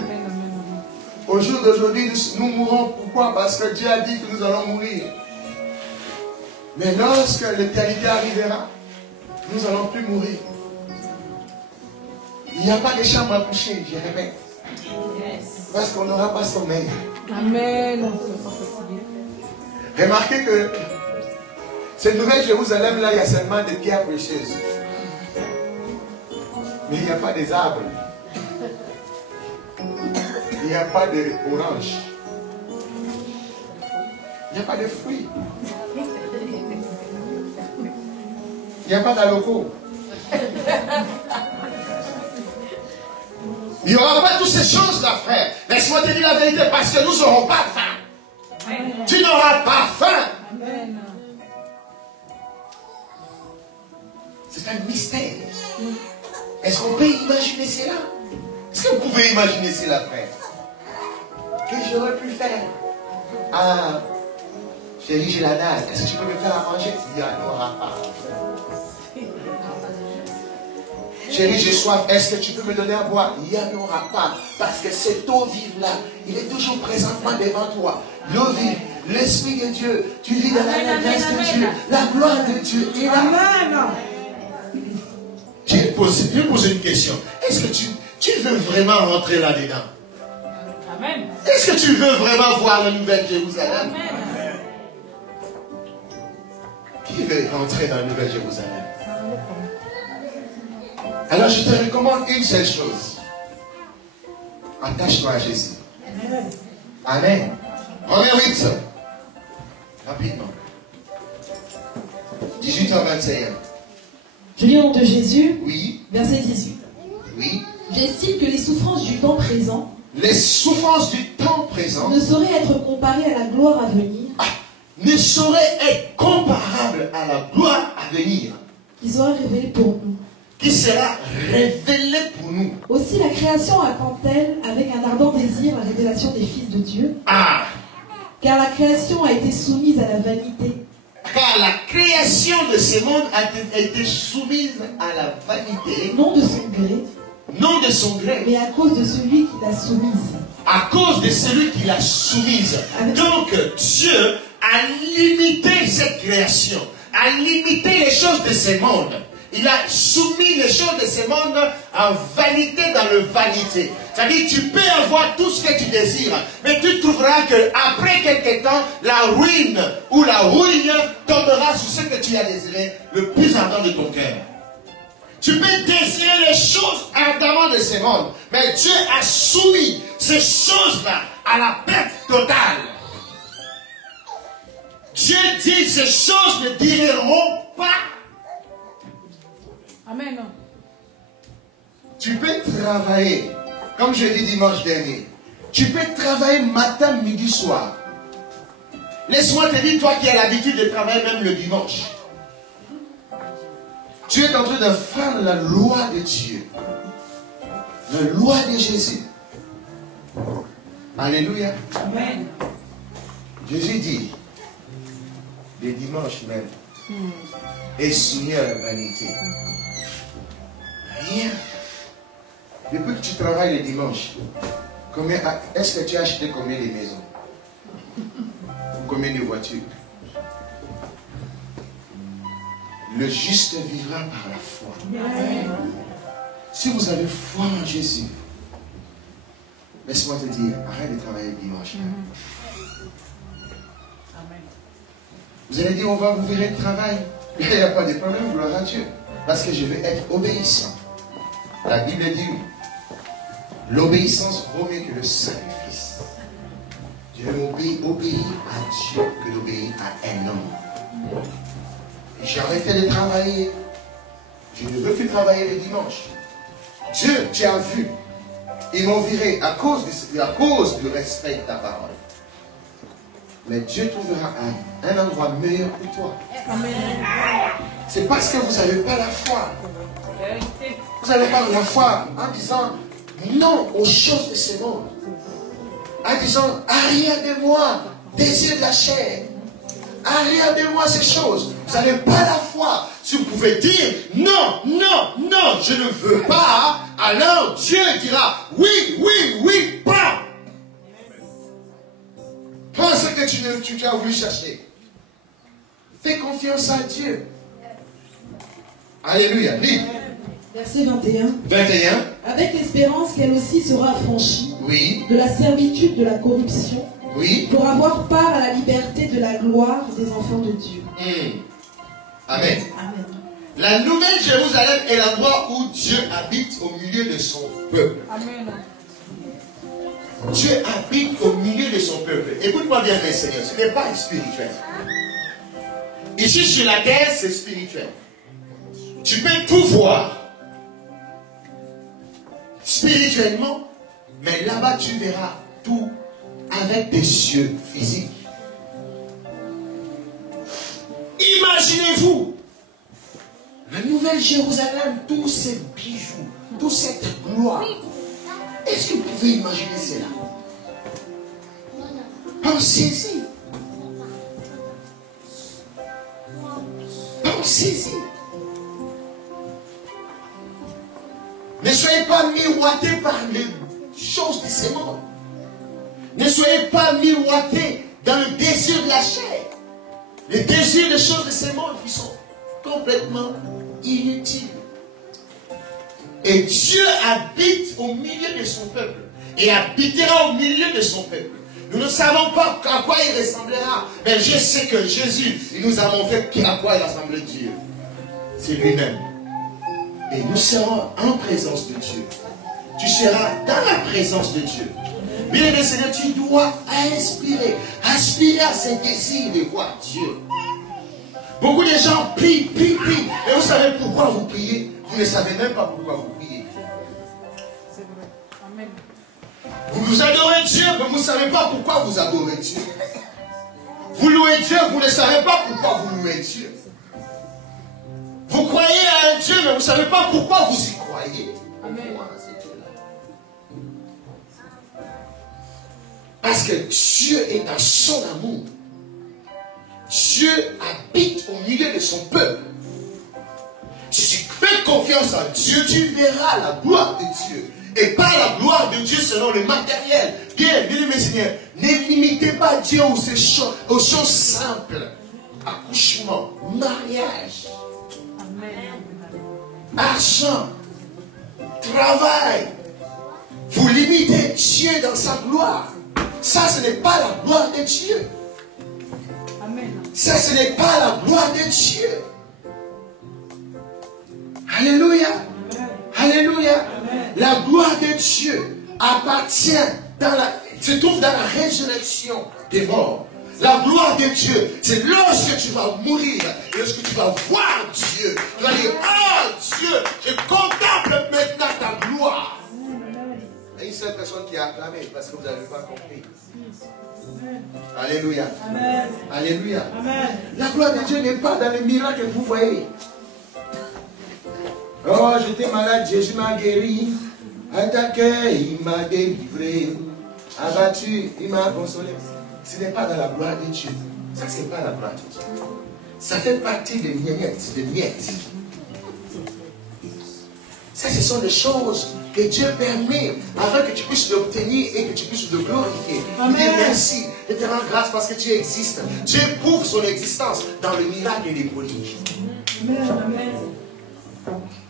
Au jour d'aujourd'hui, nous mourrons. Pourquoi? Parce que Dieu a dit que nous allons mourir. Mais lorsque l'éternité arrivera, nous n'allons plus mourir. Il n'y a pas de chambre à coucher, je répète. Parce qu'on n'aura pas sommeil. Amen. Remarquez que cette nouvelle Jérusalem-là, il y a seulement des pierres précieuses. Mais il n'y a pas des arbres. Il n'y a pas d'oranges. Il n'y a pas de fruits. Il n'y a pas d'alocos. Il n'y aura pas toutes ces choses-là, frère. Laisse-moi te dire la vérité, parce que nous n'aurons pas faim. Tu n'auras pas faim. Amen. C'est un mystère. Est-ce qu'on peut imaginer cela? Est-ce que vous pouvez imaginer cela, frère? Que j'aurais pu faire? Ah, chérie, j'ai la dalle. Est-ce que tu peux me faire à manger? Il n'y en aura pas. Chérie, j'ai soif. Est-ce que tu peux me donner à boire? Il n'y en aura pas. Parce que cette eau vive-là, il est toujours présentement devant toi. L'eau vive, l'Esprit de Dieu. Tu vis dans la grâce de Dieu. La gloire de Dieu est là. Amen. Je vais poser une question. Est-ce que tu veux vraiment rentrer là-dedans? Amen. Est-ce que tu veux vraiment voir la nouvelle Jérusalem? Amen. Qui veut rentrer dans la nouvelle Jérusalem? Alors je te recommande une seule chose. Attache-toi à Jésus. Amen. Romains 8. Rapidement. 18h21. Je lis au nom de Jésus, Oui. verset 18. Oui. J'estime que les souffrances du temps présent, Les souffrances du temps présent ne sauraient être comparées à la gloire à venir, ne sauraient être comparables à la gloire à venir, qui sera révélée pour nous. qui sera révélée pour nous. Aussi la création attend-elle avec un ardent désir la révélation des fils de Dieu, Ah, car la création a été soumise à la vanité, car la création de ce monde a été soumise à la vanité, non de son gré, non de son gré, mais à cause de celui qui l'a soumise. à cause de celui qui l'a soumise. Donc Dieu a limité cette création, a limité les choses de ce monde. Il a soumis les choses de ce monde en vanité dans le vanité. C'est-à-dire, tu peux avoir tout ce que tu désires, mais tu trouveras qu'après quelque temps, la ruine ou la ruine tombera sur ce que tu as désiré le plus ardent de ton cœur. Tu peux désirer les choses ardemment de ce monde, mais Dieu a soumis ces choses-là à la perte totale. Dieu dit, ces choses ne dureront pas. Amen. Tu peux travailler, comme je l'ai dit dimanche dernier, tu peux travailler matin, midi, soir. Laisse-moi te dire, toi qui as l'habitude de travailler même le dimanche, tu es en train de faire la loi de Dieu, la loi de Jésus. Alléluia. Amen. Jésus dit, le dimanche même, est soumis à la vanité. Rien. Depuis que tu travailles le dimanche, est-ce que tu as acheté combien de maisons? Combien de voitures? Le juste vivra par la foi. Amen. Si vous avez foi en Jésus, laisse-moi te dire, arrête de travailler le dimanche. Amen. Vous allez dire, vous verrez le travail. Il n'y a pas de problème, gloire à Dieu. Parce que je vais être obéissant. La Bible dit, l'obéissance vaut mieux que le sacrifice. Je vais obéir à Dieu que d'obéir à un homme. Et j'ai arrêté de travailler. Je ne veux plus travailler le dimanche. Dieu, tu as vu, ils m'ont viré à cause du respect de ta parole. Mais Dieu trouvera un endroit meilleur pour toi. Amen. C'est parce que vous n'avez pas la foi. Vous n'avez pas la foi en disant non aux choses de ce monde. En disant, arrière de moi, désir de la chair. Arrière de moi ces choses. Vous n'avez pas la foi. Si vous pouvez dire non, non, non, je ne veux pas, alors Dieu dira oui, oui, oui, pas. Prends ce que tu as voulu chercher. Fais confiance à Dieu. Alléluia. Lis. Verset 21. 21. Avec l'espérance qu'elle aussi sera affranchie Oui. de la servitude de la corruption Oui. Pour avoir part à la liberté de la gloire des enfants de Dieu. Amen. Amen. La nouvelle Jérusalem est l'endroit où Dieu habite au milieu de son peuple. Amen. Dieu habite au milieu de son peuple. Écoute-moi bien, mes seigneurs, ce n'est pas spirituel. Ici sur la terre, c'est spirituel. Tu peux tout voir spirituellement, mais là-bas tu verras tout avec des yeux physiques. Imaginez-vous la nouvelle Jérusalem, tous ces bijoux, toute cette gloire. Est-ce que vous pouvez imaginer cela? Pensez-y. Pensez-y. Ne soyez pas miroités par les choses de ce monde. Ne soyez pas miroités dans le désir de la chair. Les désirs des choses de ce monde qui sont complètement inutiles. Et Dieu habite au milieu de son peuple. Et habitera au milieu de son peuple. Nous ne savons pas à quoi il ressemblera. Mais je sais que Jésus, il nous a montré à quoi il ressemble Dieu. C'est lui-même. Et nous serons en présence de Dieu. Tu seras dans la présence de Dieu. Bien-aimé Seigneur, tu dois aspirer à ce désir de voir Dieu. Beaucoup de gens prient. Et vous savez pourquoi vous priez? Vous ne savez même pas pourquoi vous priez. C'est vrai. Amen. Vous adorez Dieu, mais vous ne savez pas pourquoi vous adorez Dieu. Vous louez Dieu, vous ne savez pas pourquoi vous louez Dieu. Vous croyez à un Dieu, mais vous ne savez pas pourquoi vous y croyez. Amen. Parce que Dieu est dans son amour. Dieu habite au milieu de son peuple. Si tu fais confiance en Dieu, tu verras la gloire de Dieu. Et pas la gloire de Dieu selon le matériel. Bien, mes seigneurs, ne limitez pas Dieu aux choses simples. Accouchement, mariage, argent, travail. Vous limitez Dieu dans sa gloire. Ça, ce n'est pas la gloire de Dieu. Amen. Ça, ce n'est pas la gloire de Dieu. Alléluia. Amen. Alléluia. Amen. La gloire de Dieu appartient se trouve dans la résurrection des morts. La gloire de Dieu, c'est lorsque tu vas mourir, lorsque tu vas voir Dieu. Tu vas dire, oh Dieu, je contemple maintenant ta gloire. Il y a une seule personne qui a acclamé parce que vous n'avez pas compris. Alléluia. Amen. Alléluia. Amen. La gloire de Dieu n'est pas dans les miracles que vous voyez. Oh, j'étais malade, Jésus m'a guéri. Attaqué, il m'a délivré. Abattu, il m'a consolé. Ce n'est pas dans la gloire de Dieu. Ça, ce n'est pas la gloire de Dieu. Ça fait partie des miettes. Ça, ce sont des choses que Dieu permet afin que tu puisses l'obtenir et que tu puisses le glorifier. Il dit merci et te rends grâce parce que tu existes. Dieu prouve son existence dans le miracle et les prodiges. Amen.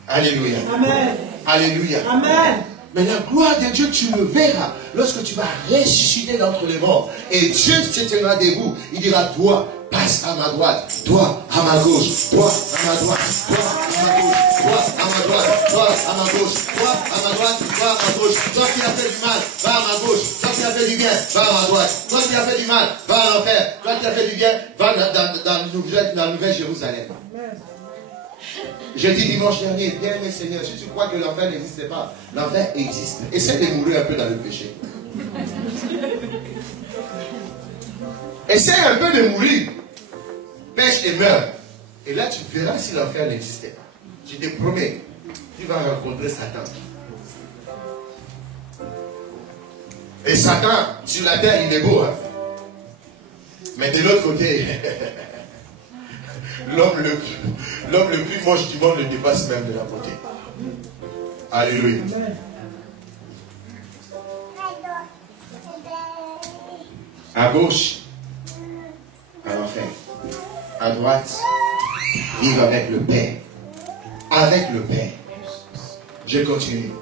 Alléluia. Amen. Alléluia. Amen. Mais la gloire de Dieu, tu le verras lorsque tu vas ressusciter d'entre les morts. Et Dieu te tiendra debout. Il dira, toi, passe à ma droite, toi à ma gauche, toi à ma droite, toi à ma gauche, toi à ma droite, toi à ma gauche, toi à ma droite, toi à ma gauche. Toi qui as fait du mal, va à ma gauche. Toi qui as fait du bien, va à ma droite. Toi qui as fait du mal, va à l'enfer. Toi qui as fait du bien, va dans la nouvelle Jérusalem. J'ai dit dimanche dernier, bien mes seigneurs, si tu crois que l'enfer n'existe pas, l'enfer existe. Essaie de mourir un peu dans le péché. Essaie un peu de mourir. Pêche et meurs. Et là, tu verras si l'enfer n'existait pas. Je te promets, tu vas rencontrer Satan. Et Satan, sur la terre, il est beau. Hein? Mais de l'autre côté, l'homme le plus moche du monde le dépasse même de la beauté. Alléluia. À gauche, à l'enfer. À droite, vivre avec le Père. Avec le Père. Je continue.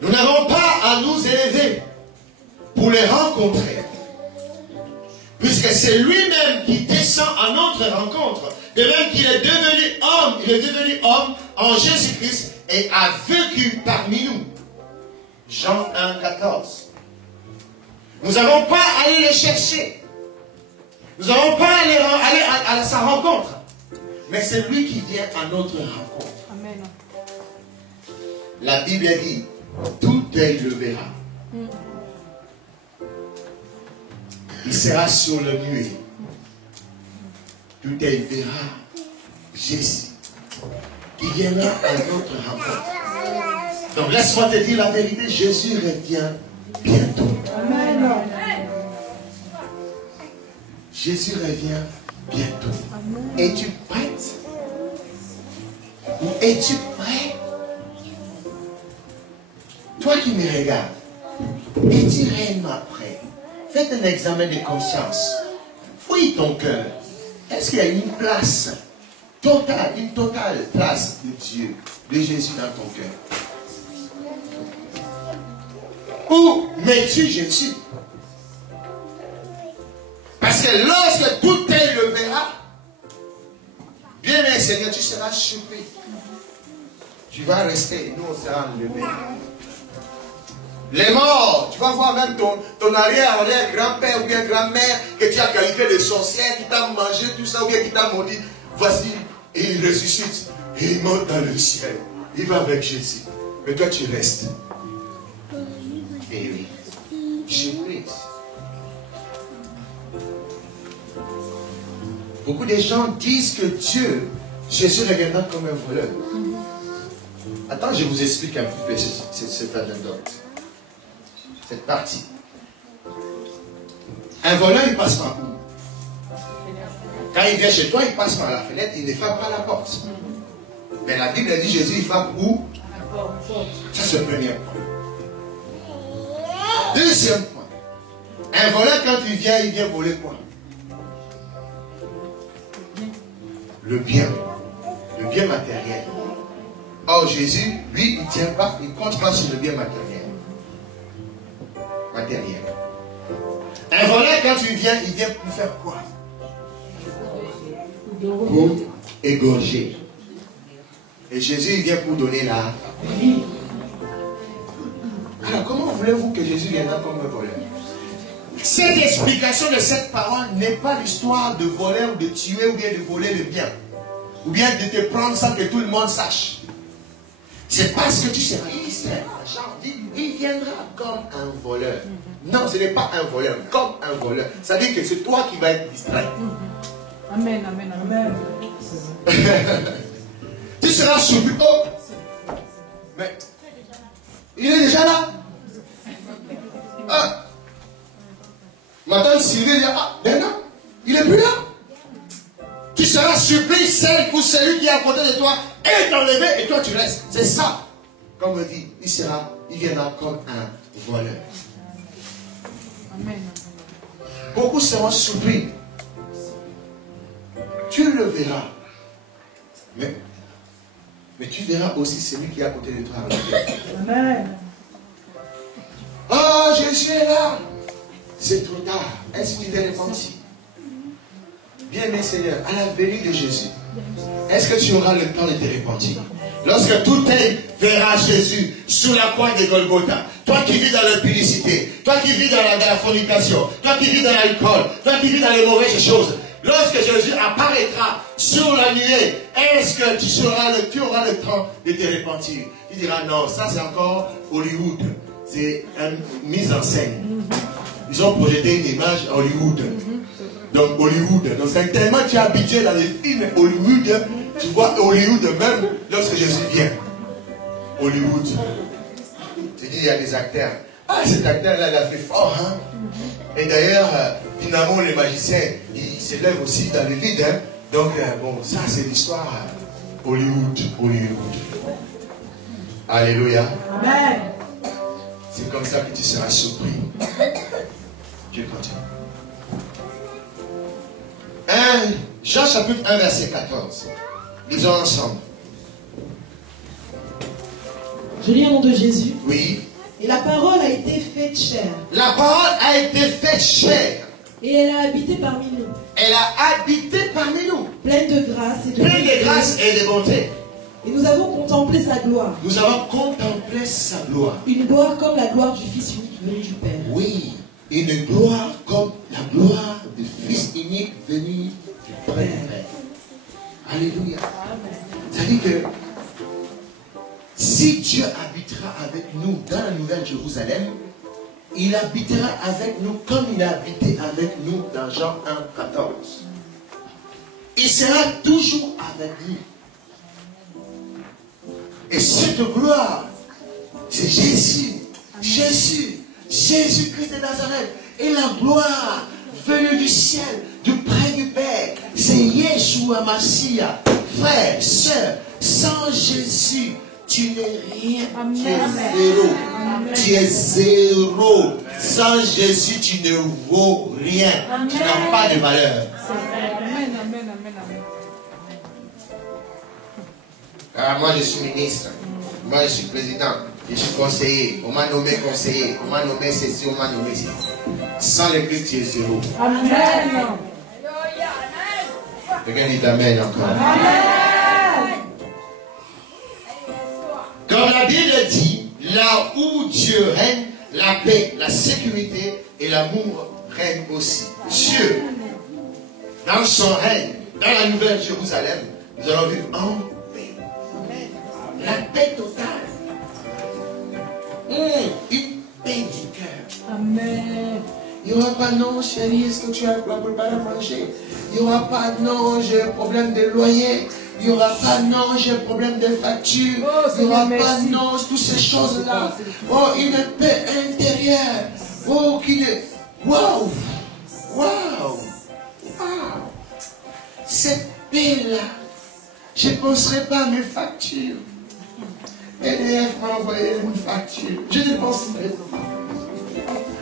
Nous n'avons pas à nous élever pour les rencontrer. Puisque c'est lui-même qui descend à notre rencontre. De même qu'il est devenu homme, il est devenu homme en Jésus-Christ et a vécu parmi nous. Jean 1, 14. Nous n'avons pas à aller le chercher. Nous n'avons pas à aller à sa rencontre. Mais c'est lui qui vient à notre rencontre. Amen. La Bible dit, tout œil le verra. Il sera sur le muet. Tout œil verra Jésus. Il viendra à notre rencontre. Donc laisse-moi te dire la vérité, Jésus revient bientôt. Amen. Jésus revient bientôt. Es-tu prête? Ou es-tu prêt? Toi qui me regardes, es-tu réellement prêt? Faites un examen de conscience. Fouille ton cœur. Est-ce qu'il y a une place totale, une totale place de Dieu, de Jésus dans ton cœur? Où mets-tu Jésus? Parce que lorsque tout œil le verra, bien aimé Seigneur, tu seras surpris. Tu vas rester, nous on sera enlevés. Les morts, tu vas voir même ton arrière-grand-père ou bien grand-mère que tu as qualifié de sorcière, qui t'a mangé tout ça, ou bien qui t'a maudit. Voici, et il ressuscite, et il monte dans le ciel. Il va avec Jésus. Mais toi tu restes. Et oui, surprise. Beaucoup de gens disent que Dieu, Jésus reviendra comme un voleur. Attends, je vous explique un peu cette anecdote. Cette partie. Un voleur, il passe par où? Quand il vient chez toi, il passe par la fenêtre, il ne frappe pas la porte. Mais la Bible dit Jésus, il frappe où? Ça, c'est le premier point. Deuxième point. Un voleur, quand il vient voler quoi? Le bien matériel. Or Jésus, lui, il ne tient pas, il ne compte pas sur le bien matériel. Un voleur, quand il vient pour faire quoi? Pour égorger. Et Jésus, il vient pour donner la vie. Alors, comment voulez-vous que Jésus viendra comme un voleur? Cette explication de cette parole n'est pas l'histoire de voler ou de tuer ou bien de voler le bien. Ou bien de te prendre sans que tout le monde sache. C'est parce que tu seras il viendra comme un voleur. Non, ce n'est pas un voleur, comme un voleur. Ça veut dire que c'est toi qui vas être distrait. Amen, amen, amen. Tu seras surpris. Oh, mais il est déjà là. Ah. Madame Sylvie dit, ah, maintenant, il n'est plus là. Tu seras surpris, celle ou celui qui est à côté de toi est enlevé et toi tu restes. C'est ça. Comme on dit, il viendra comme un voleur. Amen. Beaucoup seront surpris. Tu le verras. Mais tu verras aussi celui qui est à côté de toi. Amen. Oh, Jésus est là. C'est trop tard. Est-ce que tu t'es repenti? Bien aimé Seigneur, à la venue de Jésus, est-ce que tu auras le temps de te repentir? Lorsque tout œil verra Jésus sous la croix de Golgotha, toi qui vis dans l'impudicité, toi qui vis dans la fornication, toi qui vis dans l'alcool, toi qui vis dans les mauvaises choses, lorsque Jésus apparaîtra sur la nuée, est-ce que tu auras le temps de te repentir? Tu diras non, ça c'est encore Hollywood, c'est une mise en scène. Ils ont projeté une image Hollywood. Donc Hollywood, donc c'est tellement tu es habitué dans les films Hollywood, tu vois Hollywood même lorsque Jésus vient. Hollywood. Tu dis il y a des acteurs. Ah, cet acteur-là, il a fait fort, hein. Et d'ailleurs, finalement, les magiciens, ils s'élèvent aussi dans le vide, hein. Donc, bon, ça c'est l'histoire Hollywood. Alléluia. Amen. C'est comme ça que tu seras surpris. Je continue. Jean chapitre 1 verset 14. Lisons ensemble. Je lis au nom de Jésus. Oui. Et la parole a été faite chair. La parole a été faite chair. Et elle a habité parmi nous. Elle a habité parmi nous. Pleine de grâce et de pleine de grâce et de bonté. Et nous avons contemplé sa gloire. Nous avons contemplé sa gloire. Une gloire comme la gloire du Fils unique venu du Père. Oui, une gloire comme la gloire du Fils unique venu du Père. Alléluia. C'est-à-dire que si Dieu habitera avec nous dans la Nouvelle Jérusalem, il habitera avec nous comme il a habité avec nous dans Jean 1,14. Il sera toujours avec nous. Et cette gloire, c'est Jésus. Jésus-Christ de Nazareth. Et la gloire venue du ciel, du près du Père, c'est Yeshua Mashiach. Frère, sœur, sans Jésus, tu n'es rien. Amen. Tu es zéro. Amen. Tu es zéro. Sans Jésus, tu ne vaux rien. Amen. Tu n'as pas de valeur. Amen, amen, amen, amen. Alors moi, je suis ministre. Moi, je suis président. Je suis conseiller. On m'a nommé conseiller. On m'a nommé ceci, on m'a nommé ceci. Sans le Christ, tu es zéro. Amen. Quelqu'un dit amen encore. Amen. Comme la Bible dit, là où Dieu règne, la paix, la sécurité et l'amour règnent aussi. Dieu, dans son règne, dans la Nouvelle Jérusalem, nous allons vivre en paix. La paix totale. Une paix du cœur. Amen. Il n'y aura pas non, chérie, est-ce que tu as quoi pour pas manger? Il n'y aura pas non, j'ai un problème de loyer. Il n'y aura pas non, j'ai un problème de facture. Il n'y aura pas non, toutes ces choses-là. Oh, une paix intérieure. Oh, qui est. Waouh! Waouh! Waouh! Cette paix-là, je ne penserai pas à mes factures. EDF m'a envoyé une facture. Je ne penserai pas.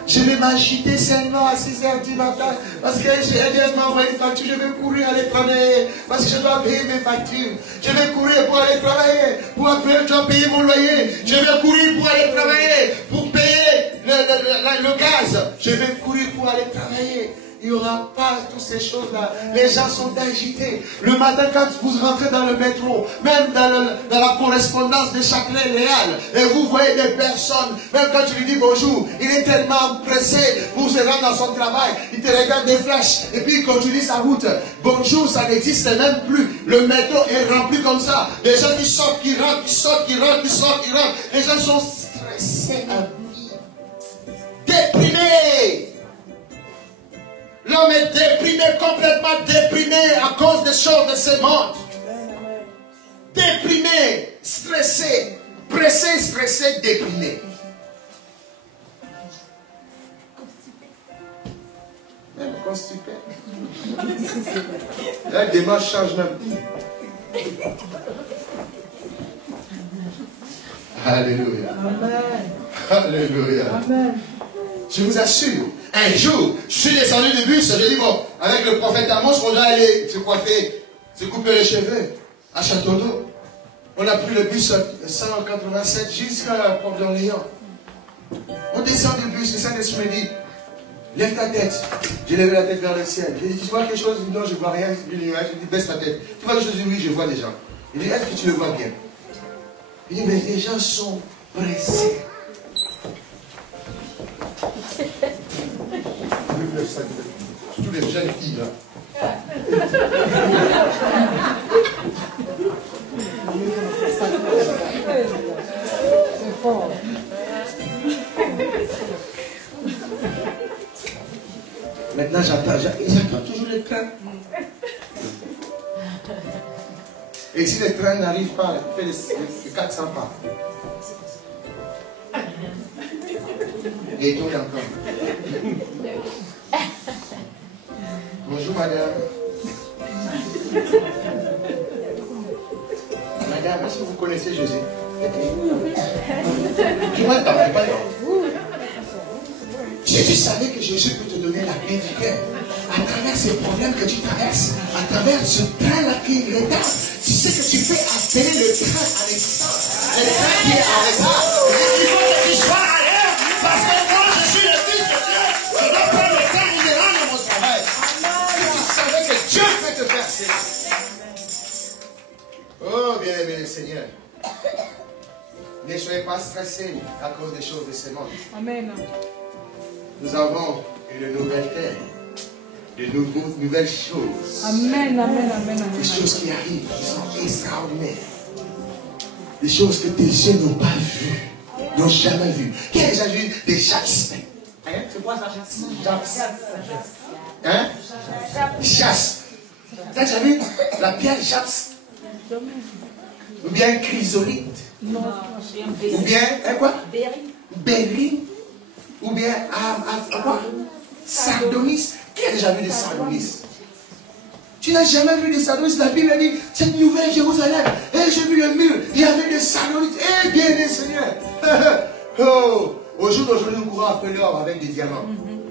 Je vais m'agiter seulement à 6h du matin parce que EDF m'a envoyé une facture. Je vais courir aller travailler parce que je dois payer mes factures. Je vais courir pour aller travailler. Je dois payer mon loyer. Je vais courir pour aller travailler. Pour payer le gaz. Je vais courir pour aller travailler. Il n'y aura pas toutes ces choses-là. Les gens sont agités. Le matin, quand vous rentrez dans le métro, même dans la correspondance de Châtelet-Léal, et vous voyez des personnes, même quand tu lui dis bonjour, il est tellement pressé pour se rendre dans son travail, il te regarde des flashs, et puis il continue sa route. Bonjour, ça n'existe même plus. Le métro est rempli comme ça. Les gens qui sortent, qui rentrent, qui sortent, qui rentrent, qui sortent, qui rentrent. Les gens sont stressés à vie. Déprimés. L'homme est déprimé, complètement déprimé à cause des choses de ce monde. Déprimé, stressé, pressé, stressé, déprimé. Même constipé. La démarche change même. Alléluia. Amen. Alléluia. Amen. Je vous assure, un jour, je suis descendu du bus, je dis bon, avec le prophète Amos, on doit aller se coiffer, se couper les cheveux à Château-d'Eau. On a pris le bus 187 jusqu'à la porte d'Orléans. On descend du bus, le Saint-Esprit me dit, lève ta tête. J'ai levé la tête vers le ciel. J'ai dit, tu vois quelque chose? Non, je ne vois rien. Je lui dis, baisse ta tête. Tu vois quelque chose? Oui, je vois des gens. Il dit, est-ce que tu le vois bien? Il dit, mais les gens sont pressés. Tous les jeunes filles là. C'est fort. Maintenant j'attends toujours le train. Et si le train n'arrive pas, il fait les 400 pas. Et il tourne encore. Bonjour madame. Madame, est-ce que vous connaissez Jésus? Tu vois, pas Jésus savait que Jésus peut te donner la paix du cœur. À travers ces problèmes que tu traverses, à travers ce train-là qui retarde, tu sais que tu peux appeler le train à l'existence. Le train qui est en retard. Il faut que tu sois à l'aise. Parce que moi, je suis le fils de Dieu. Je dois prendre le temps libéral dans mon travail. Et tu savais que Dieu peut te faire cela. Oh, bien-aimé le Seigneur. Ne soyez pas stressés à cause des choses de ce monde. Amen. Nous avons une nouvelle terre. De nouvelles choses. Amen, amen, amen, amen. Des choses qui arrivent, qui sont extraordinaires. Des choses que tes yeux n'ont pas vues, n'ont jamais vues. Qui a déjà vu des jastes? Hein? C'est quoi ça? Jastes. Hein? Jastes. T'as déjà vu la pierre jastes? Ou bien chrysolite? Non. Ou bien, hein, quoi? Béryl. Ou bien, quoi? Sardonis. Qui a déjà vu des sardonis? Tu n'as jamais vu des sardonis? La Bible dit, cette nouvelle Jérusalem, et j'ai vu le mur, il y avait des sardonis. Eh bien, les seigneurs. Oh, au jour d'aujourd'hui, nous courons après l'or avec des diamants.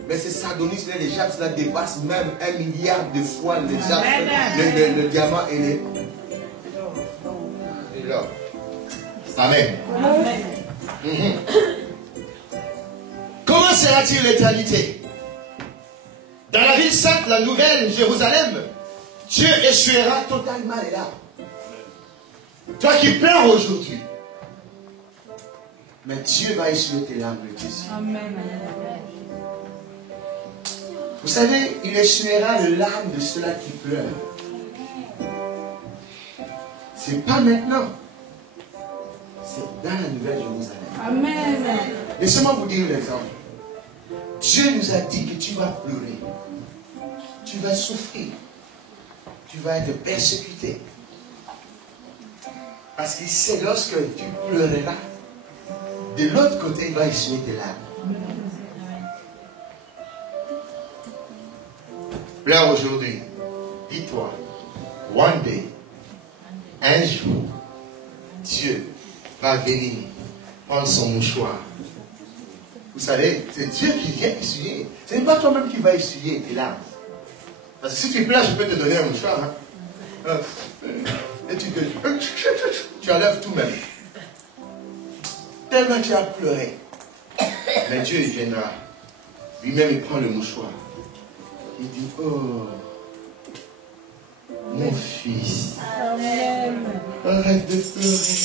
Mais ces sardonis, les jastes, là, dépassent même 1 milliard de fois les jastes, le diamant et l'or. Amen. Amen. Comment sera-t-il l'éternité? Dans la ville sainte, la nouvelle Jérusalem, Dieu essuiera totalement les larmes. Toi qui pleures aujourd'hui, mais Dieu va essuyer tes larmes de Jésus. Amen. Vous savez, il essuiera les larmes de ceux-là qui pleurent. C'est pas maintenant. C'est dans la nouvelle Jérusalem. Amen. Laissez-moi vous dire l'exemple. Dieu nous a dit que tu vas pleurer. Tu vas souffrir. Tu vas être persécuté. Parce qu'il sait, lorsque tu pleureras, de l'autre côté, il va essuyer tes larmes. Là, aujourd'hui, dis-toi, one day, un jour, Dieu va venir prendre son mouchoir. Vous savez, c'est Dieu qui vient essuyer. Ce n'est pas toi-même qui va essuyer tes larmes. Parce que si tu pleures, je peux te donner un mouchoir. Hein. Et tu enlèves tout même. Tellement tu as pleuré. Mais Dieu, il viendra. Lui-même, il prend le mouchoir. Il dit, oh, mon fils. Amen. Arrête de pleurer.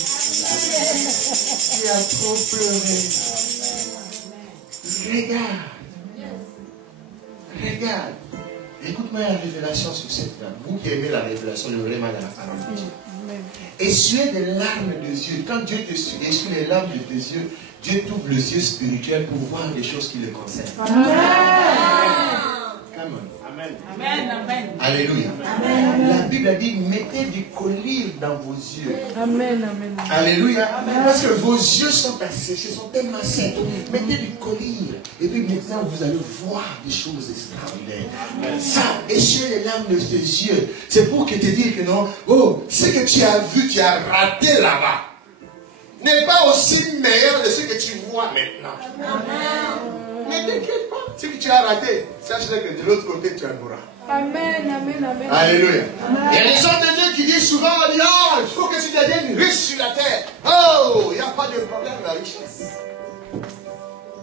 Tu as trop pleuré. Regarde. Regarde. Écoute-moi la révélation sur cette femme. Vous qui aimez la révélation, le vraiment dans la parole de Dieu. Essuyer des larmes de Dieu. Quand Dieu essuie les larmes de tes yeux, Dieu t'ouvre les yeux spirituels pour voir les choses qui le concernent. Amen. Come on. Amen. Amen. Amen. Alléluia. Amen. La Bible a dit, mettez du collyre dans vos yeux. Amen. Amen. Alléluia. Amen. Parce que vos yeux sont asséchés, sont tellement secs. Mettez du collyre. Et puis maintenant, vous allez voir des choses extraordinaires. Ça, essuyer les larmes de tes yeux, c'est pour que te dire que non, oh, ce que tu as vu, tu as raté là-bas, n'est pas aussi meilleur de ce que tu vois maintenant. Amen. Ne t'inquiète pas. Ce que tu as raté, sache que de l'autre côté, tu en auras. Amen, amen, amen. Alléluia. Amen. Il y a des hommes de Dieu qui disent souvent, il faut que tu deviennes riche sur la terre. Oh, il n'y a pas de problème de la richesse.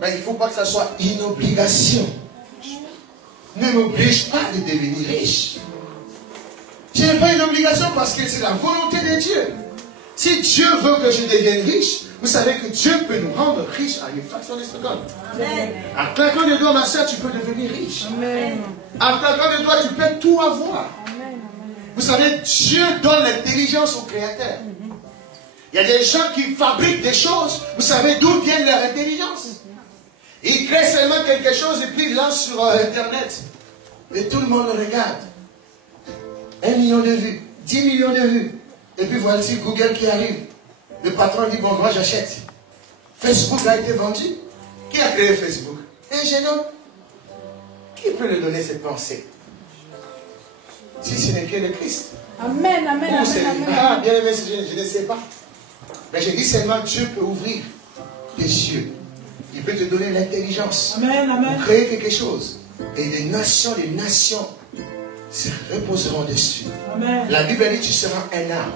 Mais il ne faut pas que ça soit une obligation. Ne m'oblige pas de devenir riche. Ce n'est pas une obligation parce que c'est la volonté de Dieu. Si Dieu veut que je devienne riche, vous savez que Dieu peut nous rendre riches à une fraction de seconde. Amen. En claquant des doigts, ma soeur, tu peux devenir riche. Amen. En claquant des doigts, tu peux tout avoir. Amen. Vous savez, Dieu donne l'intelligence au Créateur. Il y a des gens qui fabriquent des choses. Vous savez d'où vient leur intelligence? Ils créent seulement quelque chose et puis ils lancent sur Internet. Et tout le monde regarde. 1 million de vues, 10 millions de vues. Et puis voici Google qui arrive. Le patron dit, bon, moi j'achète. Facebook a été vendu. Qui a créé Facebook? Un jeune homme. Qui peut lui donner cette pensée? Si ce n'est que le Christ. Amen, amen, amen, amen. Ah, bien aimé, je ne sais pas. Mais je dis seulement, Dieu peut ouvrir tes yeux. Il peut te donner l'intelligence. Amen, amen. Pour créer quelque chose. Et des nations se reposeront dessus. Amen. La Bible dit, tu seras un arbre.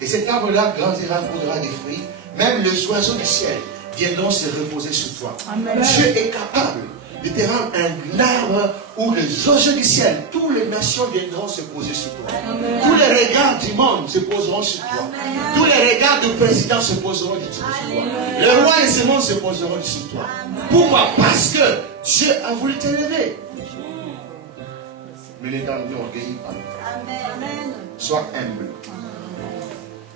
Et cet arbre-là grandira, produira des fruits. Même les oiseaux du ciel viendront se reposer sur toi. Amen. Dieu est capable de te rendre un arbre où les oiseaux du ciel, toutes les nations viendront se poser sur toi. Amen. Tous les regards du monde se poseront sur toi. Amen. Tous les regards du président se poseront sur toi. Les rois de ce monde se poseront sur toi. Pourquoi? Parce que Dieu a voulu t'élever. Mais les dents ne orgueillis pas. Amen. Sois humble.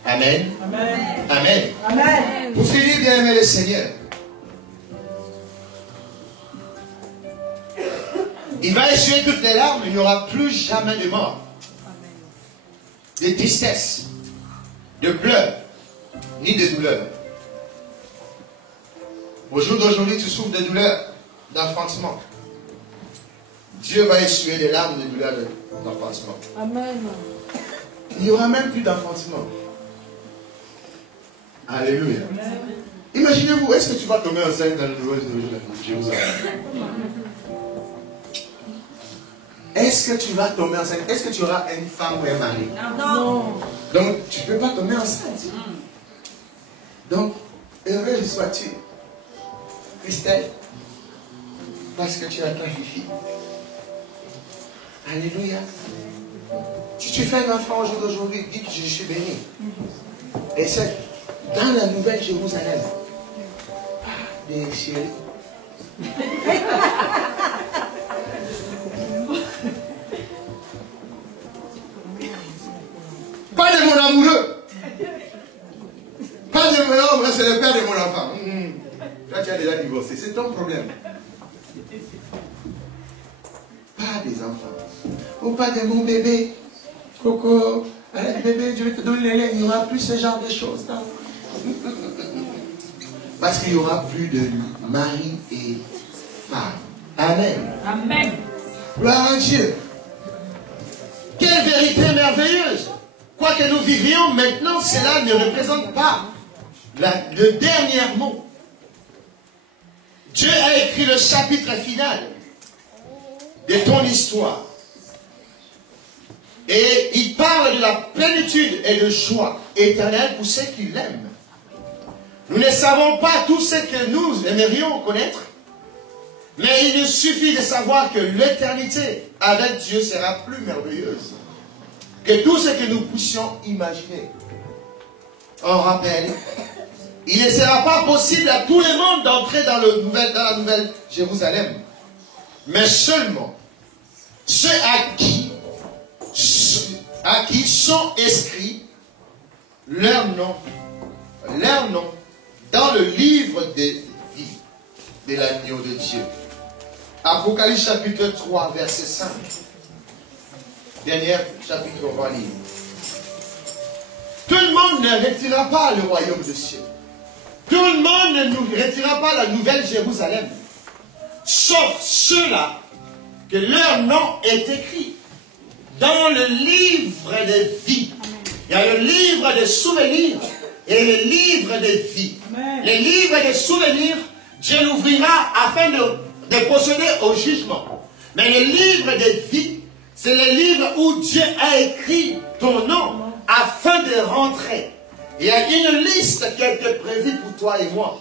Amen. Amen. Amen. Amen. Pour finir, bien aimer le Seigneur, il va essuyer toutes les larmes, il n'y aura plus jamais de mort, de tristesse, de pleurs, ni de douleur. Au jour d'aujourd'hui, tu souffres de douleur, d'enfantement. Dieu va essuyer les larmes de douleur d'enfantement. Amen. Il n'y aura même plus d'enfantement. Alléluia. Imaginez-vous, est-ce que tu vas tomber enceinte dans le nouvel Jérusalem? Est-ce que tu vas tomber enceinte? Est-ce que tu auras une femme ou un mari? Non. Donc, tu ne peux pas tomber enceinte. Donc, heureuse sois-tu, Christelle, parce que tu as ta fifi. Alléluia. Si tu fais un enfant au jour d'aujourd'hui, dis que je suis béni. Et c'est dans la nouvelle Jérusalem. Ah, mes chéris. Pas de mon amoureux. Pas de mon homme, c'est le père de mon enfant. Toi, tu as déjà divorcé. C'est ton problème. Pas des enfants. Ou pas de mon bébé. Coco, allez bébé, je vais te donner les lait. Il n'y aura plus ce genre de choses là. Parce qu'il n'y aura plus de mari et femme. Amen. Amen. Gloire à Dieu. Quelle vérité merveilleuse. Quoi que nous vivions maintenant, cela ne représente pas le dernier mot. Dieu a écrit le chapitre final de ton histoire. Et il parle de la plénitude et de joie éternelle pour ceux qui l'aiment. Nous ne savons pas tout ce que nous aimerions connaître, mais il nous suffit de savoir que l'éternité avec Dieu sera plus merveilleuse que tout ce que nous puissions imaginer. On rappelle, il ne sera pas possible à tout le monde d'entrer dans la nouvelle Jérusalem, mais seulement ceux à qui sont inscrits leur nom dans le livre de vie de l'agneau de Dieu. Apocalypse chapitre 3, verset 5. Dernier chapitre, on va lire. Tout le monde ne retirera pas le royaume de cieux. Tout le monde ne nous retirera pas la nouvelle Jérusalem. Sauf ceux-là que leur nom est écrit dans le livre de vie. Il y a le livre de souvenirs et le livre de vie. Amen. Le livre de souvenirs, Dieu l'ouvrira afin de procéder au jugement. Mais le livre de vie, c'est le livre où Dieu a écrit ton nom afin de rentrer. Il y a une liste qui a été prévue pour toi et moi.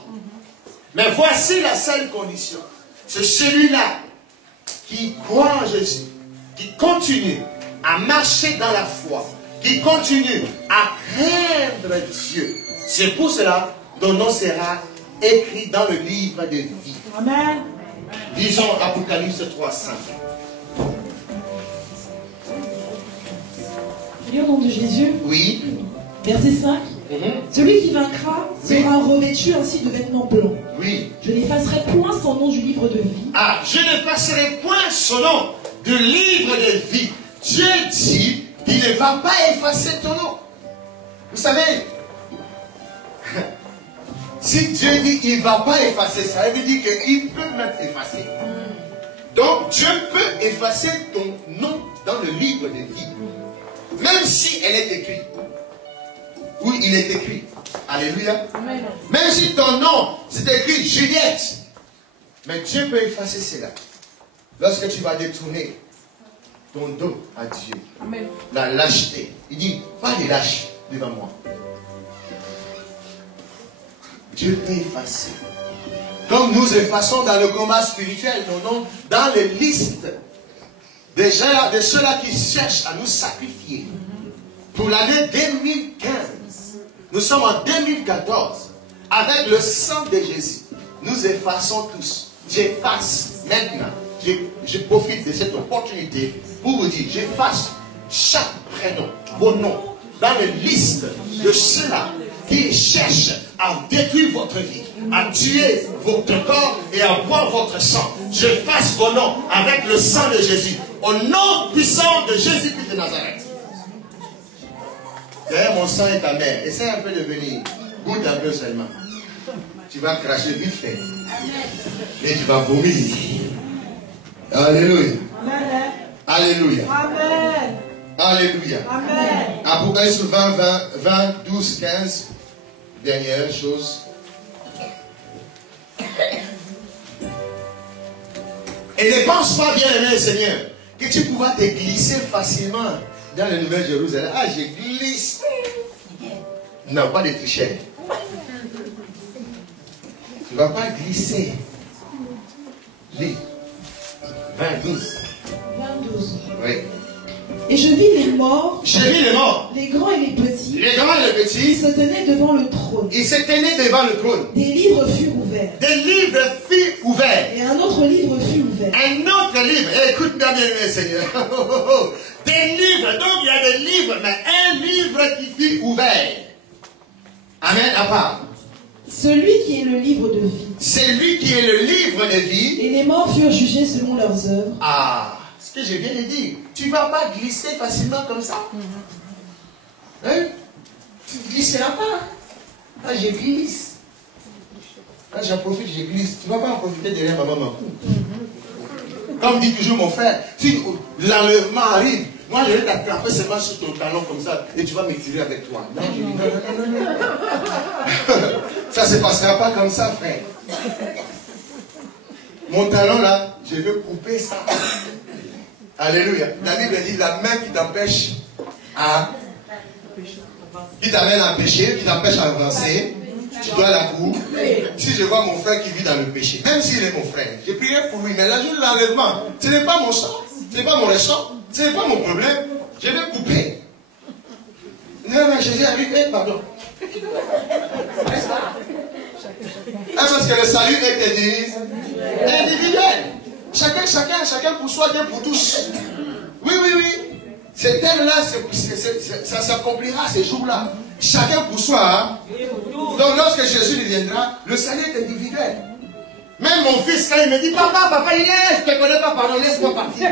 Mais voici la seule condition. C'est celui-là qui croit en Jésus, qui continue à marcher dans la foi, qui continue à craindre Dieu. C'est pour cela que ton nom sera écrit dans le livre de vie. Amen. Lisons Apocalypse 3, 5. Au nom de Jésus. Oui. Verset 5. Celui qui vaincra sera revêtu ainsi de vêtements blancs. Oui. Je n'effacerai point son nom du livre de vie. Ah, je n'effacerai point son nom du livre de vie. Dieu dit qu'il ne va pas effacer ton nom. Vous savez, si Dieu dit qu'il ne va pas effacer, ça veut dire qu'il peut même effacer. Donc Dieu peut effacer ton nom dans le livre de vie. Même si elle est écrite. Oui, il est écrit. Alléluia. Amen. Même si ton nom, c'est écrit Juliette. Mais Dieu peut effacer cela. Lorsque tu vas détourner ton dos à Dieu. Amen. La lâcheté. Il dit, pas de lâche devant moi. Dieu peut effacer. Comme nous effaçons dans le combat spirituel, nos noms dans les listes de ceux-là qui cherchent à nous sacrifier. Pour l'année 2015, nous sommes en 2014, avec le sang de Jésus, nous effaçons tous. J'efface maintenant, je profite de cette opportunité pour vous dire, j'efface chaque prénom, vos noms, dans les listes de ceux-là qui cherchent à détruire votre vie, à tuer votre corps et à boire votre sang. J'efface vos noms avec le sang de Jésus, au nom puissant de Jésus-Christ de Nazareth. Derrière mon sang est ta mère. Essaye un peu de venir. Goûte un peu seulement. Tu vas cracher vite fait. Et tu vas vomir. Alléluia. Amen. Alléluia. Amen. Alléluia. Amen. Apocalypse 20, 12, 15. Dernière chose. Et ne pense pas, bien aimé Seigneur, que tu pourras te glisser facilement dans la Nouvelle Jérusalem. Ah, je glisse. Non, pas de tricheur. Tu ne vas pas glisser. Lis. 20, 12. 22. Oui. Et je vis les morts. Je vis les morts. Les grands et les petits. Les grands et les petits. Ils se tenaient devant le trône. Ils se tenaient devant le trône. Des livres furent ouverts. Des livres furent ouverts. Et un autre livre fut ouvert. Un autre livre. Écoute bien, bien, Seigneur. Des livres. Donc il y a des livres, mais un livre qui fut ouvert. Amen. À part. Celui qui est le livre de vie. C'est lui qui est le livre de vie. Et les morts furent jugés selon leurs œuvres. Ah, ce que je viens de dire. Tu ne vas pas glisser facilement comme ça. Hein? Tu ne glisseras pas. Ah, je glisse. Ah, j'en profite, je glisse. Tu ne vas pas en profiter derrière maman, maman. Comme dit toujours mon frère, si l'enlèvement arrive, moi je vais t'attraper seulement sur ton talon comme ça et tu vas me tirer avec toi. Non, je dis non. Ça ne se passera pas comme ça, frère. Mon talon là, je veux couper ça. Alléluia. La Bible dit la main qui t'empêche à. Qui t'amène à pécher, qui t'empêche à avancer. Tu dois la couper. Si je vois mon frère qui vit dans le péché, même s'il est mon frère, je prierai pour lui, mais la journée de l'enlèvement, ce n'est pas mon sang, ce n'est pas mon ressort, ce n'est pas mon problème. Je vais couper. Non, mais Jésus a dit, pardon. Parce que le salut est individuel. Chacun pour soi, Dieu pour tous. Oui. Ces thèmes-là, ça s'accomplira ces jours-là. Chacun pour soi. Hein? Donc lorsque Jésus viendra, le salut est individuel. Même mon fils, quand il me dit, papa, il est, je ne te connais pas, pardon, laisse-moi partir.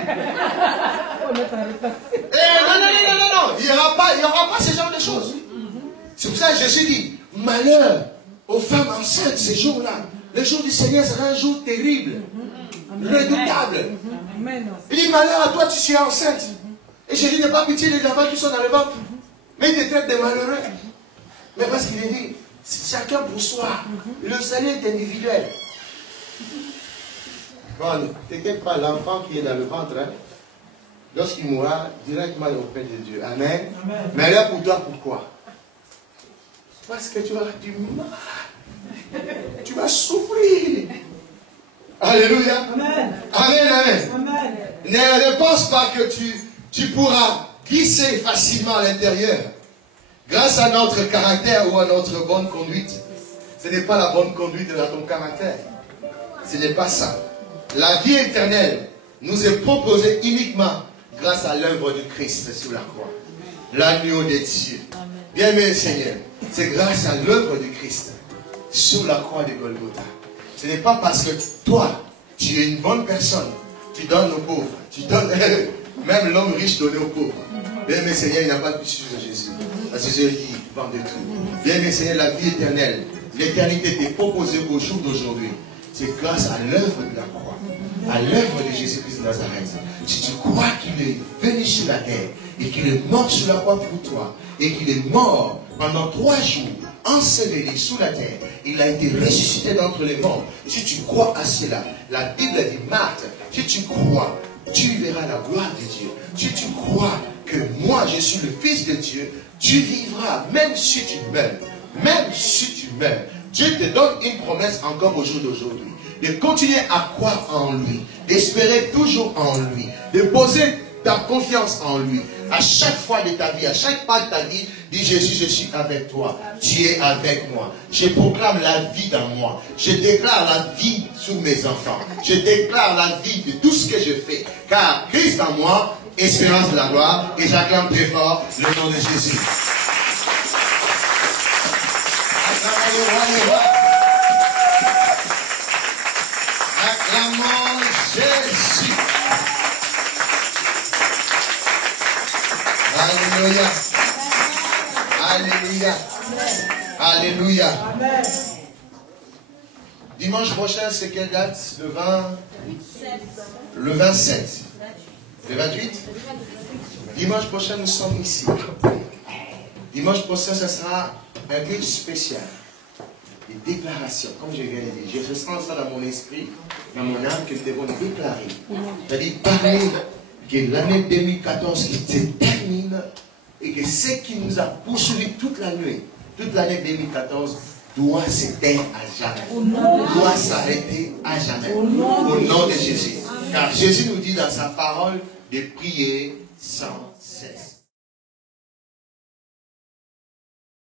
Non. Il n'y aura pas ce genre de choses. C'est pour ça que Jésus dit, malheur aux femmes enceintes ces jours-là. Le jour du Seigneur sera un jour terrible, redoutable. Il dit, malheur à toi, tu suis enceinte. Et Jésus n'a pas pitié des enfants qui sont dans le ventre. Mais il te traite de malheureux. Mais parce qu'il dit, chacun pour soi. Le salut est individuel. Bon, ne t'inquiète pas, l'enfant qui est dans le ventre, hein, lorsqu'il mourra, directement auprès de Dieu. Amen. Mais là pour toi, pourquoi? Parce que tu auras du mal. Tu vas souffrir. Alléluia. Amen. Ne pense pas que tu pourras glisser facilement à l'intérieur grâce à notre caractère ou à notre bonne conduite. Ce n'est pas la bonne conduite de ton caractère. Ce n'est pas ça. La vie éternelle nous est proposée uniquement grâce à l'œuvre de Christ sur la croix. L'agneau de Dieu. Bien-aimé Seigneur, c'est grâce à l'œuvre de Christ sur la croix de Golgotha. Ce n'est pas parce que toi, tu es une bonne personne, tu donnes aux pauvres, tu donnes, même l'homme riche donnait aux pauvres. Bien-aimé Seigneur, il n'a pas de pitié sur Jésus. Parce que Jésus dit, vend de tout. Bien-aimé Seigneur, la vie éternelle, l'éternité t'est proposée au jour d'aujourd'hui. C'est grâce à l'œuvre de la croix, à l'œuvre de Jésus-Christ de Nazareth. Si tu crois qu'il est venu sur la terre et qu'il est mort sur la croix pour toi et qu'il est mort pendant 3 jours, enseveli sous la terre, il a été ressuscité d'entre les morts. Si tu crois à cela, la Bible dit, Marthe, si tu crois, tu verras la gloire de Dieu. Si tu crois que moi je suis le Fils de Dieu, tu vivras, même si tu meurs. Même si tu meurs, Dieu te donne une promesse encore au jour d'aujourd'hui. De continuer à croire en lui, d'espérer toujours en lui, de poser ta confiance en lui. À chaque fois de ta vie, à chaque pas de ta vie, dis Jésus, je suis avec toi. Tu es avec moi. Je proclame la vie dans moi. Je déclare la vie sur mes enfants. Je déclare la vie de tout ce que je fais. Car Christ en moi, espérance de la gloire. Et j'acclame très fort le nom de Jésus. Acclamons Jésus. Alléluia. Alléluia. Alléluia. Amen. Dimanche prochain, c'est quelle date? Le 20? Le 27. Le 28? Dimanche prochain, nous sommes ici. Dimanche prochain, ce sera un culte spécial. Des déclarations, comme je viens de dire. Je ressens ça dans mon esprit, dans mon âme, que nous devons déclarer. C'est-à-dire parler que l'année 2014 qui se termine et que ce qui nous a poursuivi toute la nuit, toute l'année 2014, doit s'éteindre à jamais. Doit s'arrêter à jamais. Au nom de Jésus. Car Jésus nous dit dans sa parole de prier sans cesse.